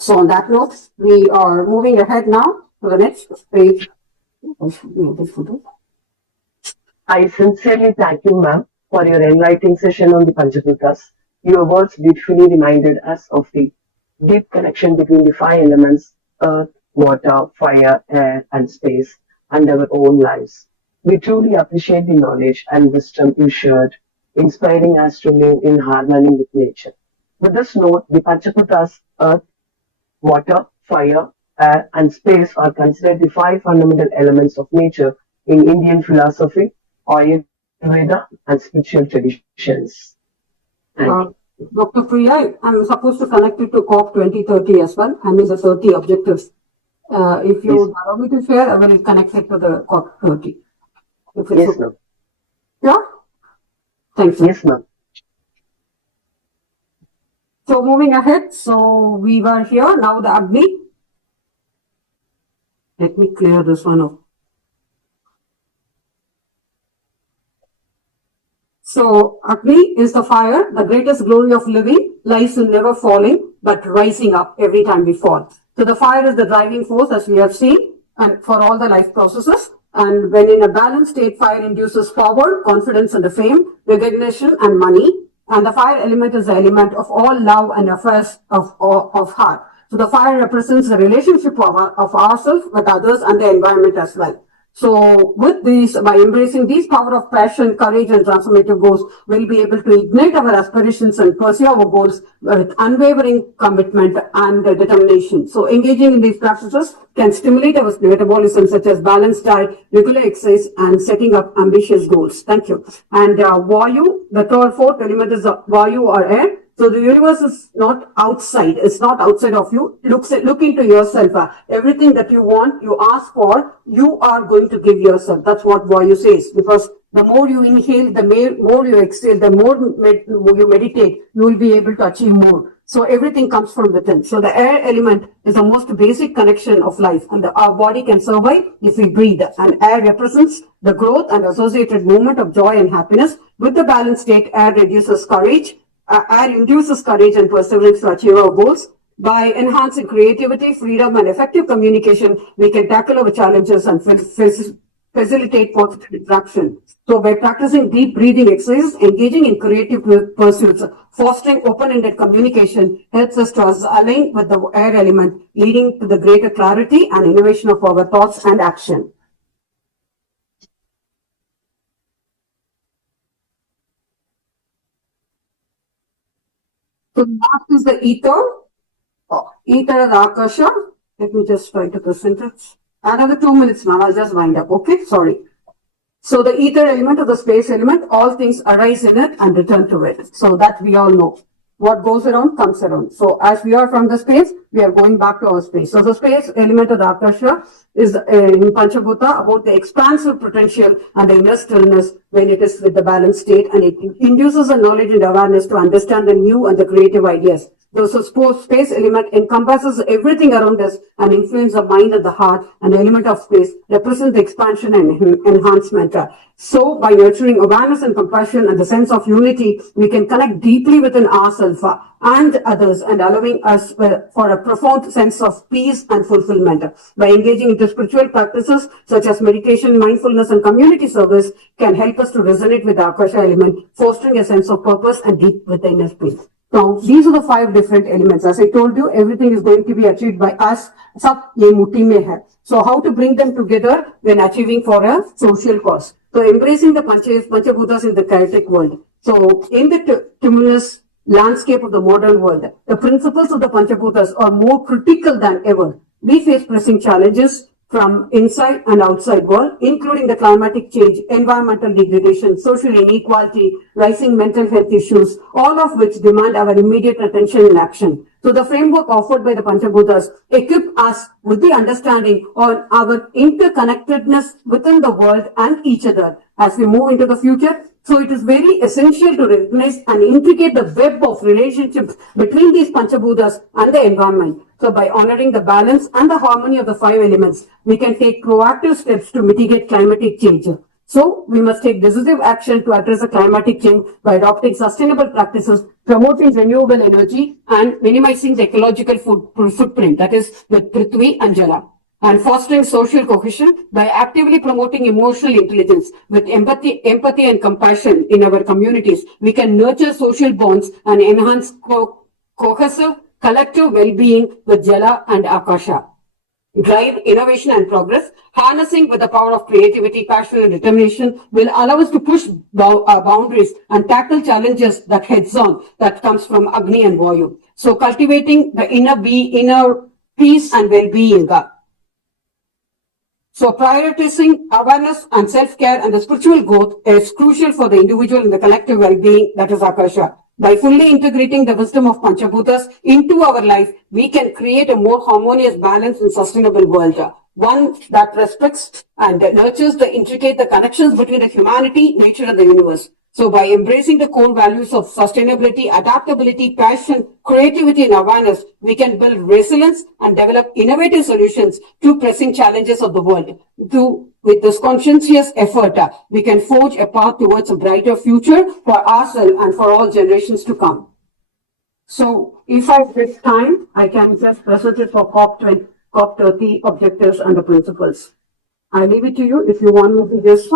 So on that note, we are moving ahead now to the next page. I sincerely thank you, ma'am, for your enlightening session on the Panchbhutas. Your words beautifully reminded us of the deep connection between the five elements, earth, water, fire, air, and space, and our own lives. We truly appreciate the knowledge and wisdom you shared, inspiring us to live in harmony with nature. With this note, the Panchbhutas, earth, water, fire, air, and space are considered the five fundamental elements of nature in Indian philosophy, Ayurveda, and spiritual traditions. Dr. Priya, I'm supposed to connect it to COP 2030 as well. I mean the 30 objectives. If you Yes. allow me to share, I will connect it to the COP 30. Yes, ma'am. Yeah? Thanks. Yes, ma'am. So moving ahead, so we were here, now the Agni. Let me clear this one off. So Agni is the fire. The greatest glory of living lies in never falling, but rising up every time we fall. So the fire is the driving force, as we have seen, and for all the life processes. And when in a balanced state, fire induces power, confidence, and the fame, recognition, and money. And the fire element is the element of all love and affairs of heart. So the fire represents the relationship of ourselves with others and the environment as well. So with these, by embracing these power of passion, courage, and transformative goals, we'll be able to ignite our aspirations and pursue our goals with unwavering commitment and determination. So engaging in these practices can stimulate our metabolism, such as balanced diet, regular exercise, and setting up ambitious goals. Thank you. And Vayu, the fourth element is Vayu or air. So the universe is not outside. It's not outside of you. Look into yourself. Everything that you want, you ask for, you are going to give yourself. That's what Vayu says. Because the more you inhale, the more you exhale, the more you meditate, you will be able to achieve more. So everything comes from within. So the air element is the most basic connection of life, and our body can survive if we breathe. And air represents the growth and associated movement of joy and happiness. With the balanced state, air reduces courage. Air induces courage and perseverance to achieve our goals. By enhancing creativity, freedom, and effective communication, we can tackle our challenges and facilitate positive interaction. So by practicing deep breathing exercises, engaging in creative pursuits, fostering open-ended communication helps us to align with the air element, leading to the greater clarity and innovation of our thoughts and action. So last is the ether. Ether is Akasha. Let me just try to present it. Another 2 minutes now. I'll just wind up. Okay, sorry. So the ether element or the space element, all things arise in it and return to it. So that we all know. what goes around comes around. So as we are from the space, we are going back to our space. So the space element of the Akasha is in Panchabhuta about the expansive potential and the inner stillness when it is with the balanced state, and it induces the knowledge and awareness to understand the new and the creative ideas. The space element encompasses everything around us and influences the mind and the heart, and the element of space represents the expansion and enhancement. So by nurturing awareness and compassion and the sense of unity, we can connect deeply within ourselves and others, and allowing us for a profound sense of peace and fulfillment. By engaging into spiritual practices such as meditation, mindfulness, and community service can help us to resonate with the Akasha element, fostering a sense of purpose and deep within us peace. So these are the 5 different elements. As I told you, everything is going to be achieved by us. Sab ye mutti mein hai. So how to bring them together when achieving for a social cause? So embracing the Panchabhutas in the chaotic world. So in the tumultuous landscape of the modern world, the principles of the Panchabhutas are more critical than ever. We face pressing challenges from inside and outside world, including the climatic change, environmental degradation, social inequality, rising mental health issues, all of which demand our immediate attention and action. So the framework offered by the Panchabhutas equip us with the understanding on our interconnectedness within the world and each other as we move into the future. So it is very essential to recognize and integrate the web of relationships between these Panchabhutas and the environment. So by honoring the balance and the harmony of the 5 elements, we can take proactive steps to mitigate climatic change. So we must take decisive action to address the climatic change by adopting sustainable practices, promoting renewable energy, and minimizing the ecological footprint, that is with Prithvi and Jala, and fostering social cohesion by actively promoting emotional intelligence. With empathy and compassion in our communities, we can nurture social bonds and enhance cohesive collective well-being with Jala and Akasha. Drive innovation and progress, harnessing with the power of creativity, passion, and determination will allow us to push boundaries and tackle challenges that heads on, that comes from Agni and Vayu. So cultivating the inner peace and well-being. So prioritizing awareness and self-care and the spiritual growth is crucial for the individual and the collective well-being, that is Akasha. By fully integrating the wisdom of Panchabhutas into our life, we can create a more harmonious, balanced, and sustainable world. One that respects and nurtures the connections between the humanity, nature, and the universe. So by embracing the core values of sustainability, adaptability, passion, creativity, and awareness, we can build resilience and develop innovative solutions to pressing challenges of the world. With this conscientious effort, we can forge a path towards a brighter future for ourselves and for all generations to come. So if I take time, I can just present it for COP30 objectives and the principles. I leave it to you if you want me to just...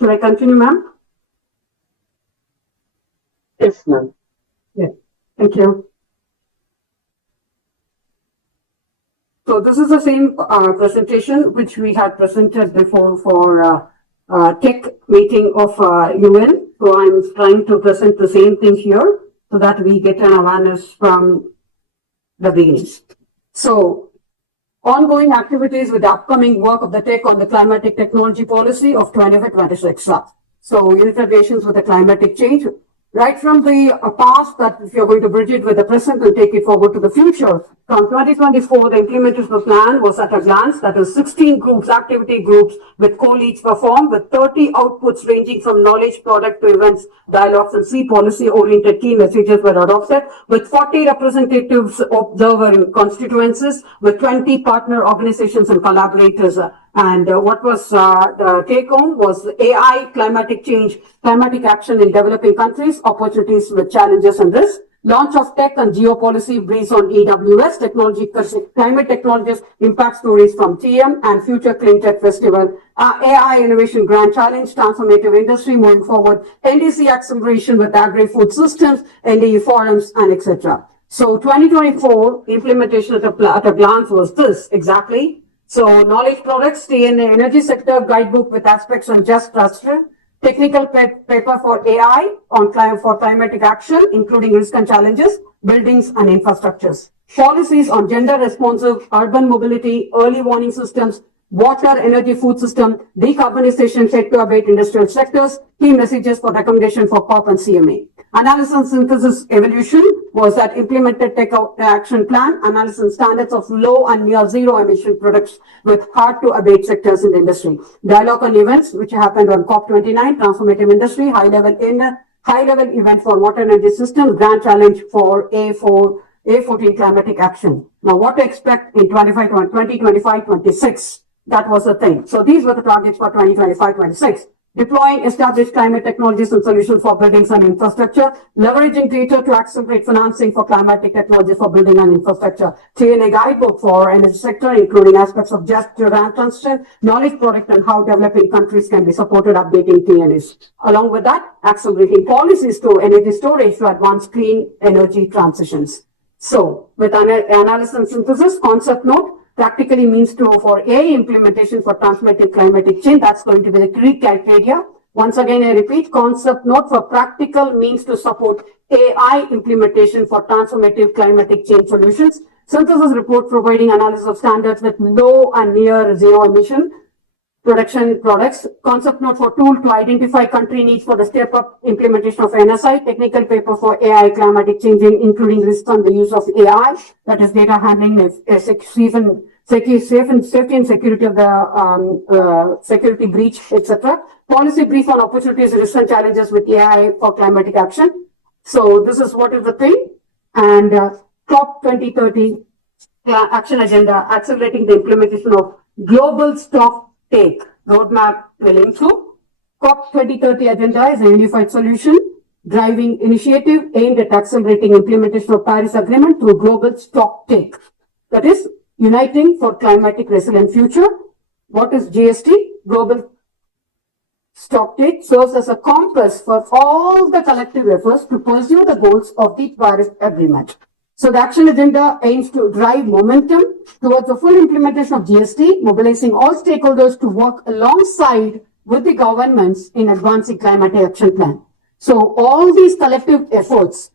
Should I continue, ma'am? Yes, ma'am. Yeah, thank you. So this is the same presentation which we had presented before for tech meeting of UN. So I'm trying to present the same thing here so that we get an awareness from the beginnings. So ongoing activities with the upcoming work of the tech on the climatic technology policy of 2026. So integrations with the climatic change, right from the past, that if you're going to bridge it with the present and take it forward to the future. From 2024, the implementation plan was at a glance, that is 16 groups, activity groups with co-leads performed with 30 outputs ranging from knowledge, product to events, dialogues, and policy-oriented key messages were adopted with 40 representatives observer constituencies with 20 partner organizations and collaborators. And what was the take home was AI, climatic change, climatic action in developing countries, opportunities with challenges and risks. Launch of tech and geopolicy briefs on EWS, climate technologies, impact stories from TM and Future Clean Tech Festival, AI Innovation Grand Challenge, transformative industry moving forward, NDC acceleration with agri-food systems, NDE forums, and etc. So 2024 implementation at a glance was this exactly. So knowledge products, stay in the energy sector, guidebook with aspects on just trusted, technical paper for AI on for climatic action, including risk and challenges, buildings and infrastructures. Policies on gender responsive urban mobility, early warning systems, water, energy, food system, decarbonization, set to abate industrial sectors, key messages for recommendation for COP and CMA. Analysis, synthesis, evolution was that implemented tech action plan, analysis standards of low and near zero emission products with hard to abate sectors in the industry. Dialogue on events, which happened on COP29, transformative industry, high level event for water energy system, grand challenge for A14 climatic action. Now, what to expect in 2025-26? That was the thing. So these were the targets for 2025-26. Deploying established climate technologies and solutions for buildings and infrastructure, leveraging data to accelerate financing for climatic technologies for building and infrastructure, TNA guidebook for energy sector, including aspects of just and transition, knowledge product and how developing countries can be supported updating TNAs. Along with that, accelerating policies to energy storage to advance clean energy transitions. So with analysis and synthesis, concept note, practically means to for AI implementation for transformative climatic change. That's going to be the key criteria. Once again, I repeat, concept note for practical means to support AI implementation for transformative climatic change solutions. Synthesis report providing analysis of standards with low and near zero emission production products. Concept note for tool to identify country needs for the step up implementation of NSI. Technical paper for AI climatic changing, including risks on the use of AI, that is data handling, safety and security of the security breach, etc. Policy brief on opportunities, risks and challenges with AI for climatic action. So this is what is the thing. And COP 2030 action agenda, accelerating the implementation of global stock take roadmap will include. COP 2030 agenda is a unified solution driving initiative aimed at accelerating implementation of Paris Agreement through global stock take. That is uniting for climatic resilient future. What is GST? Global stock take serves as a compass for all the collective efforts to pursue the goals of the Paris Agreement. So the action agenda aims to drive momentum towards the full implementation of GST, mobilizing all stakeholders to work alongside with the governments in advancing climate action plan. So all these collective efforts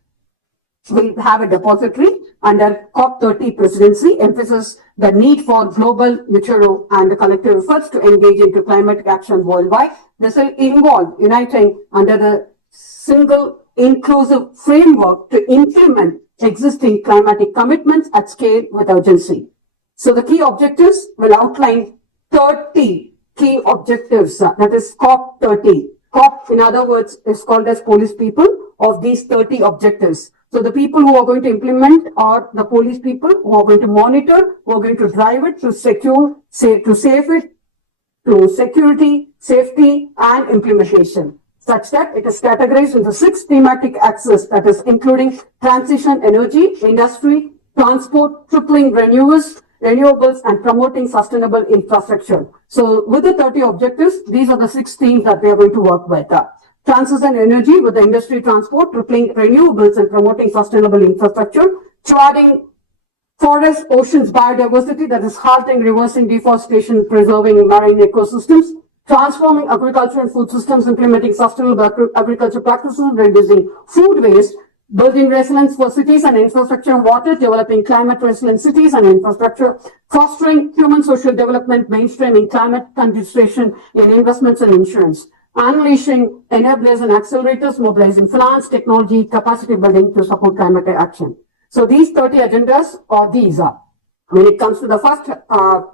will have a depository under COP30 presidency, emphasis the need for global, mutual and collective efforts to engage into climate action worldwide. This will involve uniting under the single inclusive framework to implement existing climatic commitments at scale with urgency. So the key objectives will outline 30 key objectives, that is COP30. COP, in other words, is called as police people of these 30 objectives. So the people who are going to implement are the police people who are going to monitor, who are going to drive it, to secure, to save it, to security, safety and implementation, such that it is categorized into 6 thematic axes, that is including transition, energy, industry, transport, tripling renewables and promoting sustainable infrastructure. So with the 30 objectives, these are the 6 themes that we are going to work with. Transition energy with the industry, transport, tripling renewables and promoting sustainable infrastructure, charting forests, oceans, biodiversity, that is halting, reversing deforestation, preserving marine ecosystems, transforming agriculture and food systems, implementing sustainable agriculture practices, reducing food waste, building resilience for cities and infrastructure and water, developing climate resilient cities and infrastructure, fostering human social development, mainstreaming climate consideration in investments and insurance, unleashing enablers and accelerators, mobilizing finance, technology, capacity building to support climate action. So these 30 agendas are these. When it comes to the first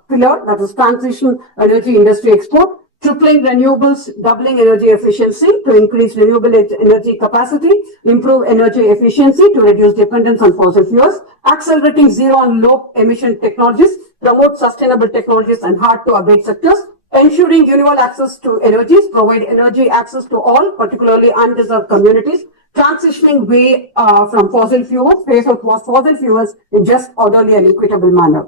pillar, that is transition energy industry export, tripling renewables, doubling energy efficiency to increase renewable energy capacity, improve energy efficiency to reduce dependence on fossil fuels, accelerating zero and low emission technologies, promote sustainable technologies and hard to abate sectors, ensuring universal access to energies, provide energy access to all, particularly undeserved communities, transitioning away from fossil fuels, phase out fossil fuels in just orderly and equitable manner.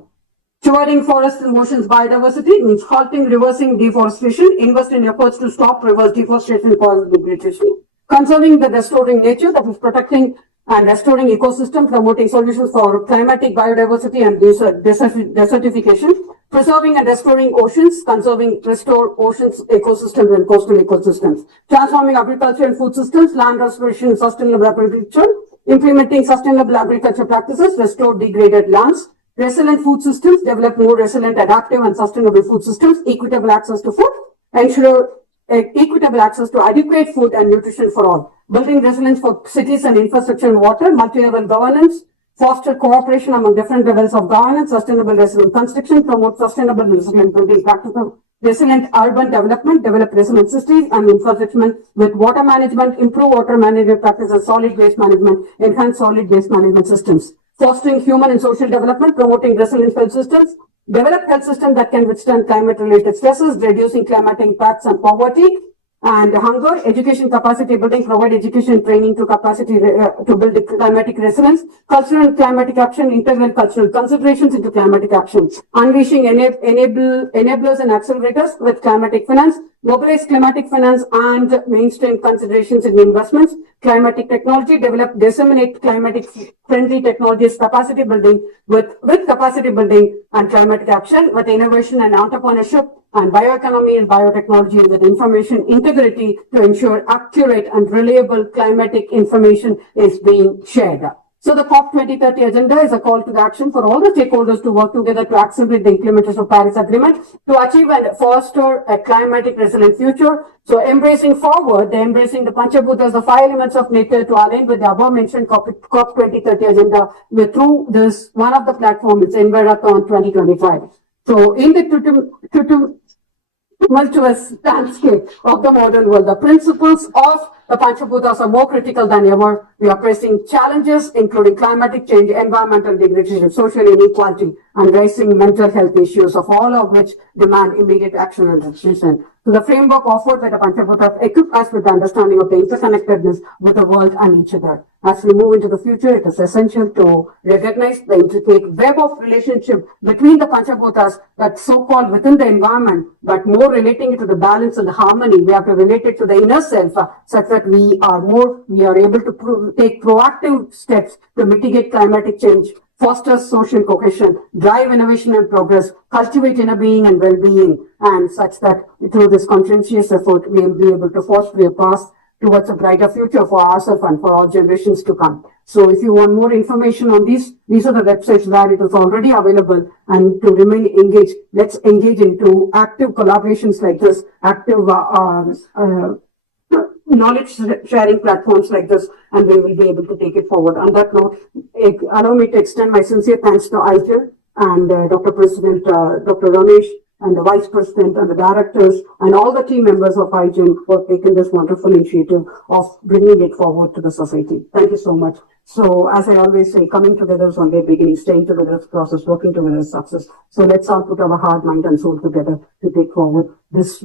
Curing forests and oceans biodiversity means halting, reversing deforestation, invest in efforts to stop reverse deforestation causes degradation, conserving the restoring nature, that is protecting and restoring ecosystem, promoting solutions for climatic biodiversity and desertification, preserving and restoring oceans, conserving, restore oceans ecosystems and coastal ecosystems, transforming agriculture and food systems, land restoration, sustainable agriculture, implementing sustainable agriculture practices, restore degraded lands, Resilient food systems, develop more resilient, adaptive and sustainable food systems, equitable access to food, ensure equitable access to adequate food and nutrition for all, building resilience for cities and infrastructure and water, multi-level governance, foster cooperation among different levels of governance, sustainable resilient construction, promote sustainable resilient building practices, resilient urban development, develop resilient cities and infrastructure with water management, improve water management practices, solid waste management, enhance solid waste management systems, fostering human and social development, promoting resilient health systems, develop health systems that can withstand climate-related stresses, reducing climatic impacts and poverty and hunger, education capacity building, provide education training to capacity to build climatic resilience, cultural and climatic action, integral cultural considerations into climatic action, unleashing enablers and accelerators with climatic finance, mobilize climatic finance and mainstream considerations in investments, climatic technology, develop, disseminate climatic friendly technologies, capacity building with capacity building and climatic action with innovation and entrepreneurship and bioeconomy and biotechnology with information integrity to ensure accurate and reliable climatic information is being shared. So the COP 2030 agenda is a call to action for all the stakeholders to work together to accelerate the implementation of Paris Agreement to achieve and foster a climatic resilient future. So embracing forward, the embracing the Panchabhutas, the 5 elements of nature to align with the above mentioned COP 2030 agenda with through this one of the platforms, it's Environthon 2025. So in the tumultuous landscape of the modern world, the principles of the Panchabhutas are more critical than ever. We are facing challenges including climatic change, environmental degradation, social inequality, and rising mental health issues, of all of which demand immediate action and decision. So the framework offered by the Panchabhutas equip us with the understanding of the interconnectedness with the world and each other. As we move into the future, it is essential to recognize the intricate web of relationship between the Panchabhutas that's so-called within the environment, but more relating it to the balance and the harmony. We have to relate it to the inner self, such that we are able to take proactive steps to mitigate climatic change, foster social cohesion, drive innovation and progress, cultivate inner being and well-being, and such that through this conscientious effort, we will be able to foster a path towards a brighter future for ourselves and for our generations to come. So if you want more information on these are the websites where it is already available, and to remain engaged, let's engage into active collaborations like this, active knowledge sharing platforms like this, and we will be able to take it forward. On that note, allow me to extend my sincere thanks to Igen and Dr. President, Dr. Ramesh, and the Vice President and the directors and all the team members of Igen for taking this wonderful initiative of bringing it forward to the society. Thank you so much. So as I always say, coming together is only a beginning, staying together is process, working together is success. So let's all put our heart, mind and soul together to take forward this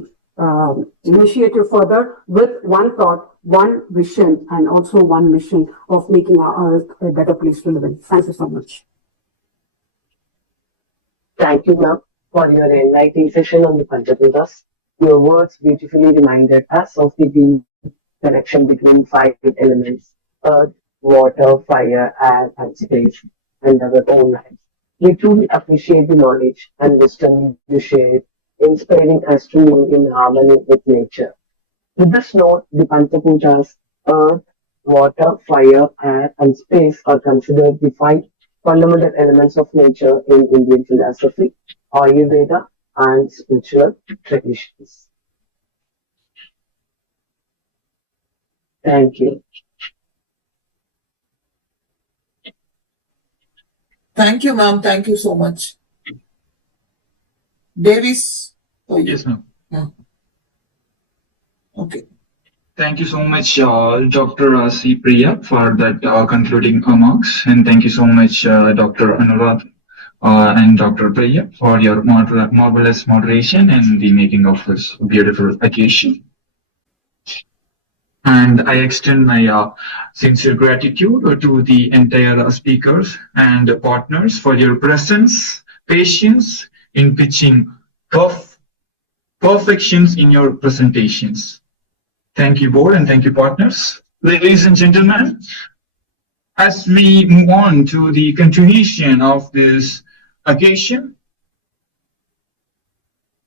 initiative further with one thought, one vision, and also one mission of making our earth a better place to live in. Thank you so much. Thank you, ma'am, for your enlightening session on the Panchabhutas. Your words beautifully reminded us of the deep connection between 5 elements: earth, water, fire, air, and space, and our own lives. We truly appreciate the knowledge and wisdom you shared, inspiring us to live in harmony with nature. With this note, the Panchabhutas, earth, water, fire, air, and space are considered the 5 fundamental elements of nature in Indian philosophy, Ayurveda, and spiritual traditions. Thank you. Thank you, ma'am. Thank you so much. Davis? Yes, ma'am. Okay. Thank you so much, Dr. C. Priya, for that concluding remarks. And thank you so much, Dr. Anurag and Dr. Priya, for your marvelous moderation and the making of this beautiful occasion. And I extend my sincere gratitude to the entire speakers and partners for your presence, patience in pitching perfections in your presentations. Thank you, board, and thank you, partners. Ladies and gentlemen, as we move on to the continuation of this occasion,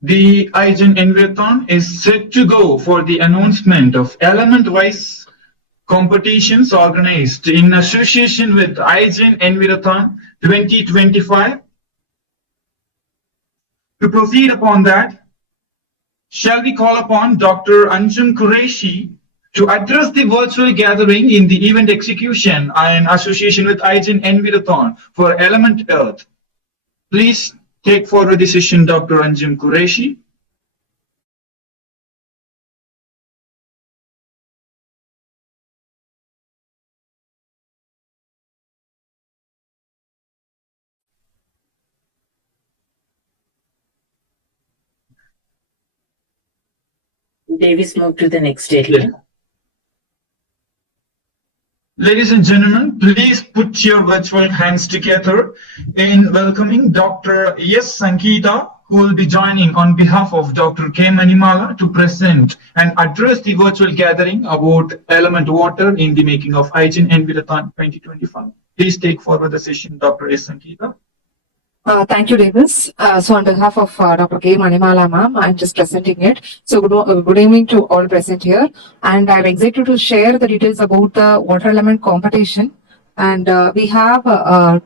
the Igen Environthon is set to go for the announcement of element-wise competitions organized in association with Igen Environthon 2025 To proceed upon that, shall we call upon Dr. Anjum Qureshi to address the virtual gathering in the event execution in association with Igen Environthon for Element Earth. Please take forward the session, Dr. Anjum Qureshi. Davis, move to the next area. Ladies and gentlemen, please put your virtual hands together in welcoming Dr. S. Sangeeta, who will be joining on behalf of Dr. K. Manimala to present and address the virtual gathering about element water in the making of Igen Environthon 2025. Please take forward the session, Dr. S. Sangeeta. Thank you, Davis. So on behalf of Dr. K. Manimala ma'am, I'm just presenting it. So good evening to all present here. And I'm excited to share the details about the water element competition. And we have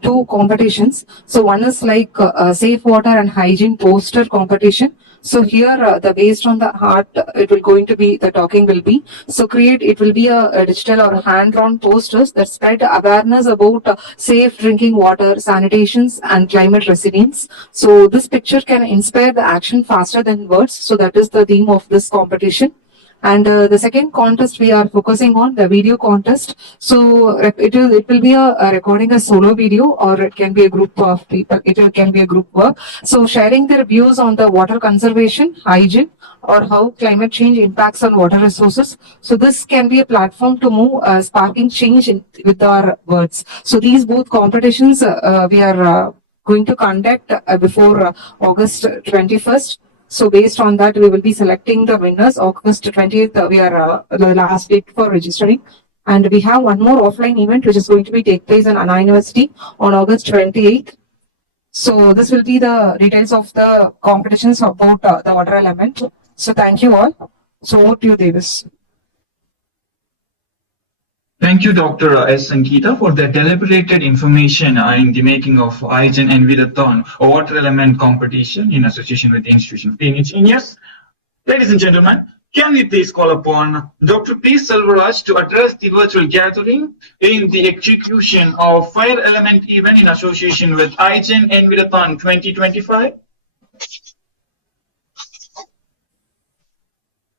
two competitions. So one is like safe water and hygiene poster competition. So here, the based on the art, it will going to be, the talking will be. So it will be a digital or hand-drawn posters that spread awareness about safe drinking water, sanitations and climate resilience. So this picture can inspire the action faster than words. So that is the theme of this competition. And the second contest we are focusing on the video contest. So it will be a recording a solo video, or it can be a group of people. It can be a group work. So sharing their views on the water conservation, hygiene, or how climate change impacts on water resources. So this can be a platform to move, sparking change with our words. So these both competitions we are going to conduct before August 21st. So based on that, we will be selecting the winners. August 20th, we are the last date for registering. And we have one more offline event, which is going to be take place in Anna University on August 28th. So this will be the details of the competitions about the water element. So thank you all. So over to you, Davis. Thank you, Dr. S. Sangeeta, for the deliberated information in the making of Igen Environthon, a water element competition in association with the Institution of Clean Engineers. Ladies and gentlemen, can we please call upon Dr. P. Selvaraj to address the virtual gathering in the execution of Fire Element event in association with Igen Environthon 2025?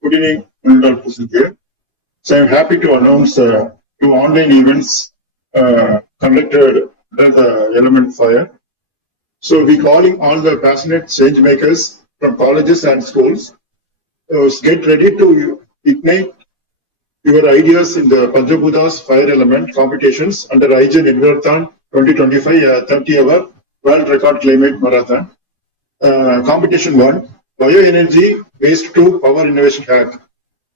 Good evening, all present here. So I'm happy to announce two online events conducted under the Element Fire. So we're calling all the passionate change makers from colleges and schools. Get ready to ignite your ideas in the Panchabhutas Fire Element competitions under Igen Environthon 2025 30-hour World Record Climate Marathon. Competition 1, Bioenergy Waste to Power Innovation Hack.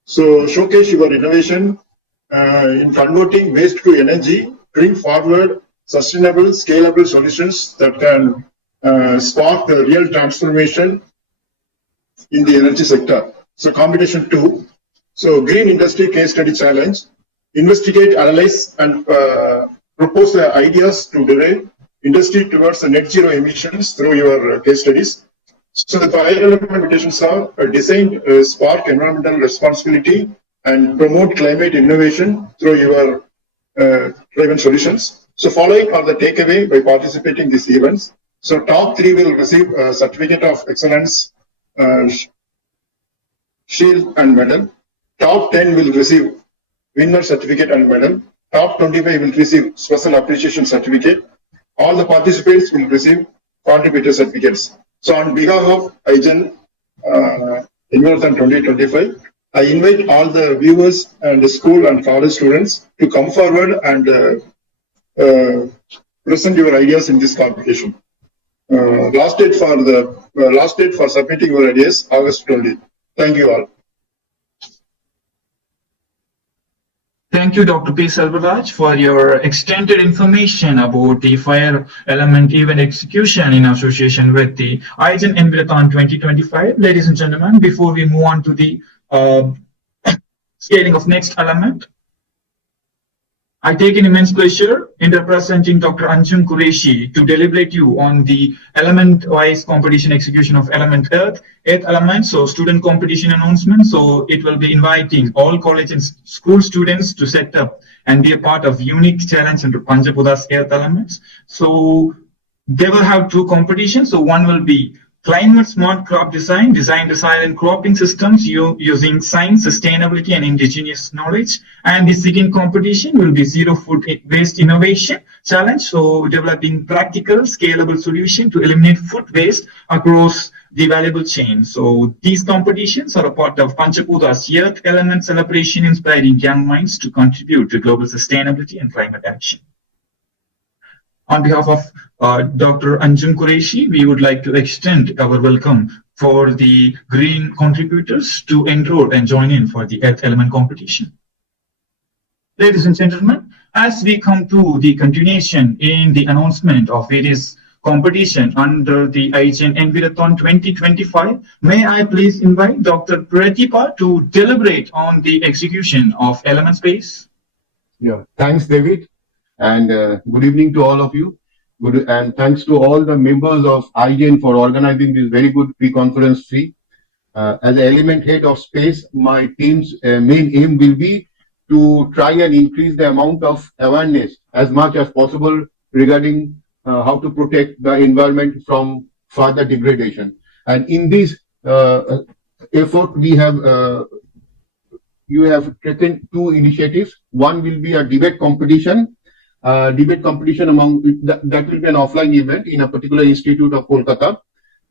So showcase your innovation in converting waste to energy, bring forward sustainable, scalable solutions that can spark the real transformation in the energy sector. So competition 2, so green industry case study challenge, investigate, analyze and propose the ideas to derive industry towards the net zero emissions through your case studies. So the fire element invitations are designed to spark environmental responsibility and promote climate innovation through your driven solutions. So following are the takeaway by participating in these events. So top 3 will receive a certificate of excellence, shield and medal. Top 10 will receive winner certificate and medal. Top 25 will receive special appreciation certificate. All the participants will receive contributor certificates. So on behalf of Igen Environthon 2025, I invite all the viewers and the school and college students to come forward and present your ideas in this competition. Last date for submitting your ideas, August 20. Thank you all. Thank you, Dr. P. Selvaraj, for your extended information about the Fire Element event execution in association with the Igen Environthon 2025. Ladies and gentlemen, before we move on to the scaling of next element, I take an immense pleasure in representing Dr. Anjum Qureshi to deliberate you on the element-wise competition execution of element Earth element, so student competition announcement. So it will be inviting all college and school students to set up and be a part of unique challenge under Panchapuda's Earth elements. So they will have two competitions. So one will be climate smart crop design, design resilient cropping systems using science, sustainability, and indigenous knowledge. And the second competition will be zero food waste innovation challenge. So developing practical, scalable solution to eliminate food waste across the valuable chain. So these competitions are a part of Panchapuda's Earth Element celebration, inspiring young minds to contribute to global sustainability and climate action. On behalf of Dr. Anjum Qureshi, we would like to extend our welcome for the green contributors to enroll and join in for the Earth Element competition. Ladies and gentlemen, as we come to the continuation in the announcement of various competition under the Igen Environthon 2025, may I please invite Dr. Pratibha to deliberate on the execution of element space? Yeah, thanks, David. And good evening to all of you. And thanks to all the members of Igen for organizing this very good pre-conference 3. As an element head of space, my team's main aim will be to try and increase the amount of awareness as much as possible regarding how to protect the environment from further degradation. And in this effort, we have you have taken two initiatives. One will be a debate competition among that will be an offline event in a particular institute of Kolkata,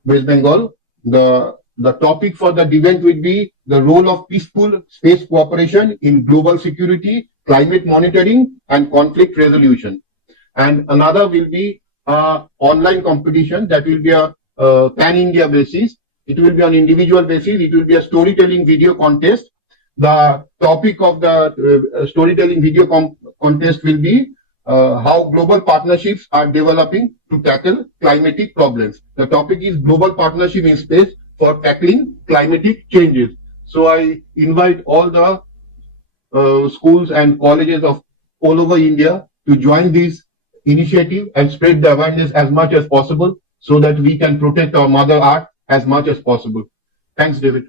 West Bengal. The topic for the event will be the role of peaceful space cooperation in global security, climate monitoring, and conflict resolution. And another will be online competition that will be a pan-India basis. It will be on individual basis. It will be a storytelling video contest. The topic of the storytelling video contest will be how global partnerships are developing to tackle climatic problems. The topic is global partnership in space for tackling climatic changes. So I invite all the schools and colleges of all over India to join this initiative and spread the awareness as much as possible so that we can protect our Mother Earth as much as possible. Thanks, David.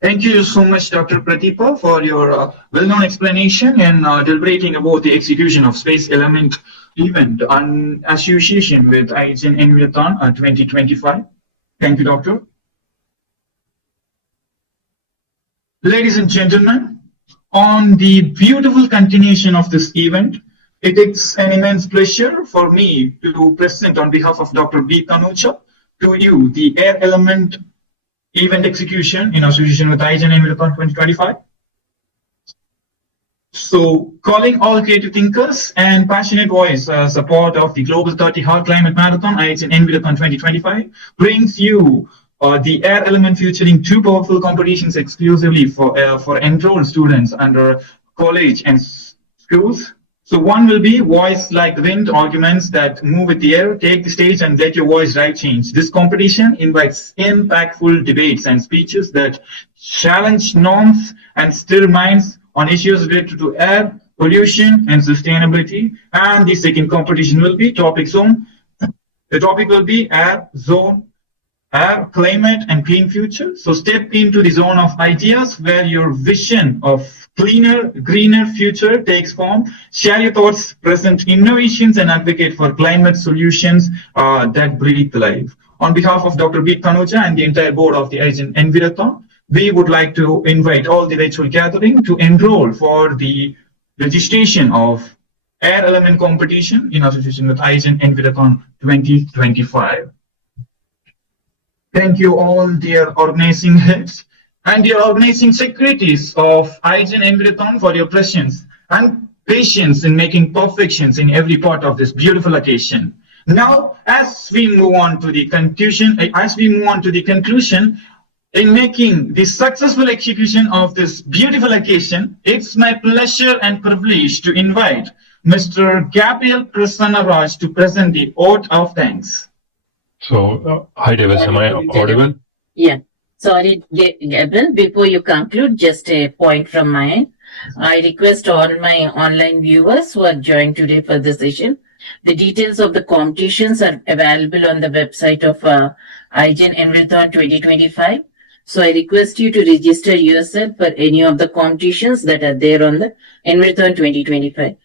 Thank you so much, Dr. Pratibha, for your well-known explanation and deliberating about the execution of space element event on association with Igen Environthon 2025. Thank you, Doctor. Ladies and gentlemen, on the beautiful continuation of this event, it is an immense pleasure for me to present on behalf of Dr. B. Tanuja to you the air element event execution in association with Igen Environthon 2025. So, calling all creative thinkers and passionate voice as a part of the Global 30 Hard Climate Marathon, Igen Environthon 2025, brings you the air element featuring two powerful competitions exclusively for enrolled students under college and schools. So one will be voice like the wind, arguments that move with the air, take the stage and let your voice drive change. This competition invites impactful debates and speeches that challenge norms and stir minds on issues related to air, pollution, and sustainability. And the second competition will be topic zone. The topic will be air, zone, air, climate, and clean future. So step into the zone of ideas where your vision of cleaner, greener future takes form. Share your thoughts, present innovations, and advocate for climate solutions that breathe life. On behalf of Dr. B. Tanuja and the entire board of the Igen Environthon, we would like to invite all the virtual gathering to enroll for the registration of air element competition in association with Igen Environthon 2025. Thank you all dear organizing heads and your organizing secretaries of Igen Environthon for your presence and patience in making perfections in every part of this beautiful occasion. Now, as we move on to the conclusion, in making the successful execution of this beautiful occasion, it's my pleasure and privilege to invite Mr. Gabriel Prasanna to present the oath of thanks. So, hi Davis, am I audible? Yeah. Sorry, Gabriel, before you conclude, just a point from my end. I request all my online viewers who are joined today for this session. The details of the competitions are available on the website of Igen Environthon 2025. So I request you to register yourself for any of the competitions that are there on the Environthon 2025.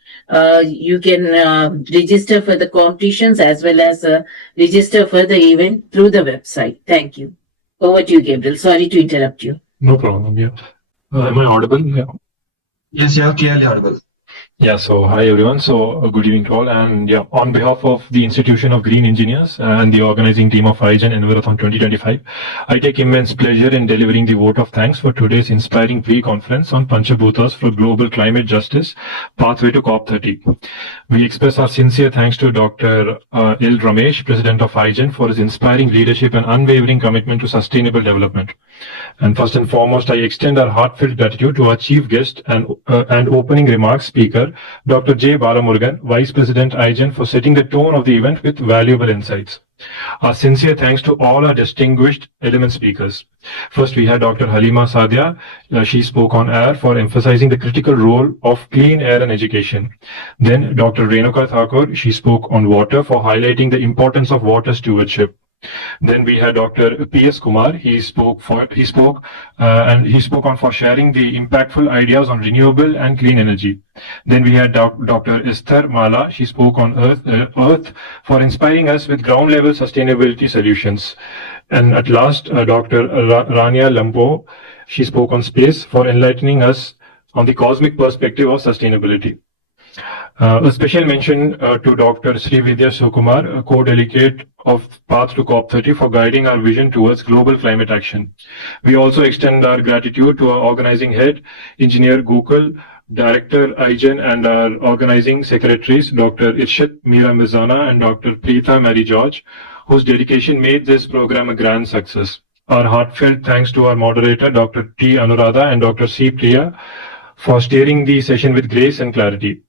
You can register for the competitions as well as register for the event through the website. Thank you. Over to you, Gabriel. Sorry to interrupt you. No problem. Yeah. Am I audible? Yeah. Yes, you are clearly audible. Yeah, so hi everyone. So good evening to all. And yeah, on behalf of the Institution of Green Engineers and the organizing team of Igen Environthon 2025, I take immense pleasure in delivering the vote of thanks for today's inspiring pre-conference on Panchabhutas for Global Climate Justice, Pathway to COP30. We express our sincere thanks to Dr. L. Ramesh, President of Igen, for his inspiring leadership and unwavering commitment to sustainable development. And first and foremost, I extend our heartfelt gratitude to our chief guest and opening remarks speaker, Dr. J. Balamurugan, Vice President Igen, for setting the tone of the event with valuable insights. Our sincere thanks to all our distinguished element speakers. First, we had Dr. Halima Sadia. She spoke on air for emphasizing the critical role of clean air and education. Then Dr. Renuka Thakur. She spoke on water for highlighting the importance of water stewardship. Then we had Dr. P.S. Kumar. He spoke on for sharing the impactful ideas on renewable and clean energy. Then we had Dr. Esther Mala. She spoke on Earth for inspiring us with ground level sustainability solutions. And at last, Dr. Rania Lampo. She spoke on space for enlightening us on the cosmic perspective of sustainability. A special mention to Dr. Srividya Sukumar, co-delegate of Path to COP30, for guiding our vision towards global climate action. We also extend our gratitude to our organizing head, Engineer Gokul, Director Igen, and our organizing secretaries, Dr. Irshad Meera Mizana and Dr. Preetha Mary George, whose dedication made this program a grand success. Our heartfelt thanks to our moderator, Dr. T. Anuradha and Dr. C. Priya, for steering the session with grace and clarity.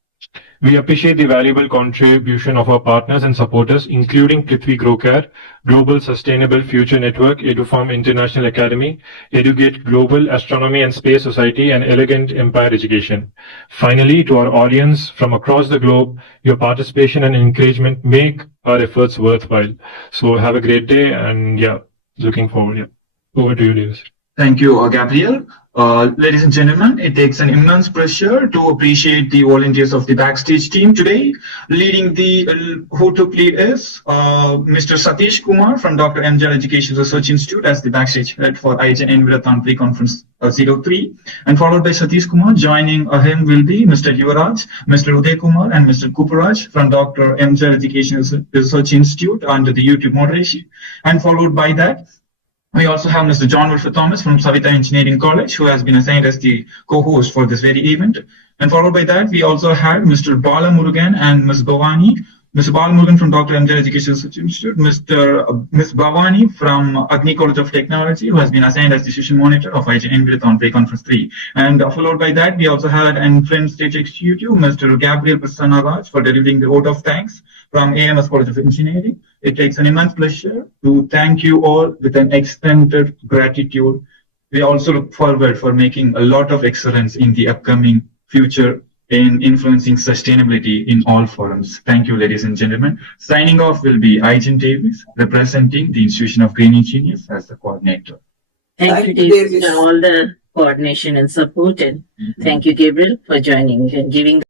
We appreciate the valuable contribution of our partners and supporters, including Prithvi Growcare, Global Sustainable Future Network, EduFarm International Academy, Edugate Global Astronomy and Space Society, and Elegant Empire Education. Finally, to our audience from across the globe, your participation and encouragement make our efforts worthwhile. So have a great day, and yeah, looking forward. Yeah. Over to you, Davis. Thank you, Gabriel. Ladies and gentlemen, it takes an immense pleasure to appreciate the volunteers of the backstage team today. Leading the who took lead is Mr. Satish Kumar from Dr. MJ Education Research Institute as the backstage head for Igen Environthon Pre-Conference 03. And followed by Satish Kumar, joining him will be Mr. Yuvaraj, Mr. Uday Kumar, and Mr. Kuparaj from Dr. MJ Education Research Institute under the YouTube moderation. And followed by that, we also have Mr. John Wilfred Thomas from Savita Engineering College, who has been assigned as the co-host for this very event. And followed by that, we also had Mr. Bala Murugan and Ms. Bhavani. Mr. Bala Murugan from Dr. MJ Education Research Institute, Ms. Bhavani from Agni College of Technology, who has been assigned as the session monitor of Igen Environthon Pre-Conference 3. And followed by that, we also had an friend stage executive, Mr. Gabriel Prasanna Raj, for delivering the vote of thanks from AMS College of Engineering. It takes an immense pleasure to thank you all with an extended gratitude. We also look forward for making a lot of excellence in the upcoming future in influencing sustainability in all forums. Thank you, ladies and gentlemen. Signing off will be Igen Davis, representing the Institution of Green Engineers as the coordinator. Thank you, Davis, for all the coordination and support. And thank you, Gabriel, for joining and giving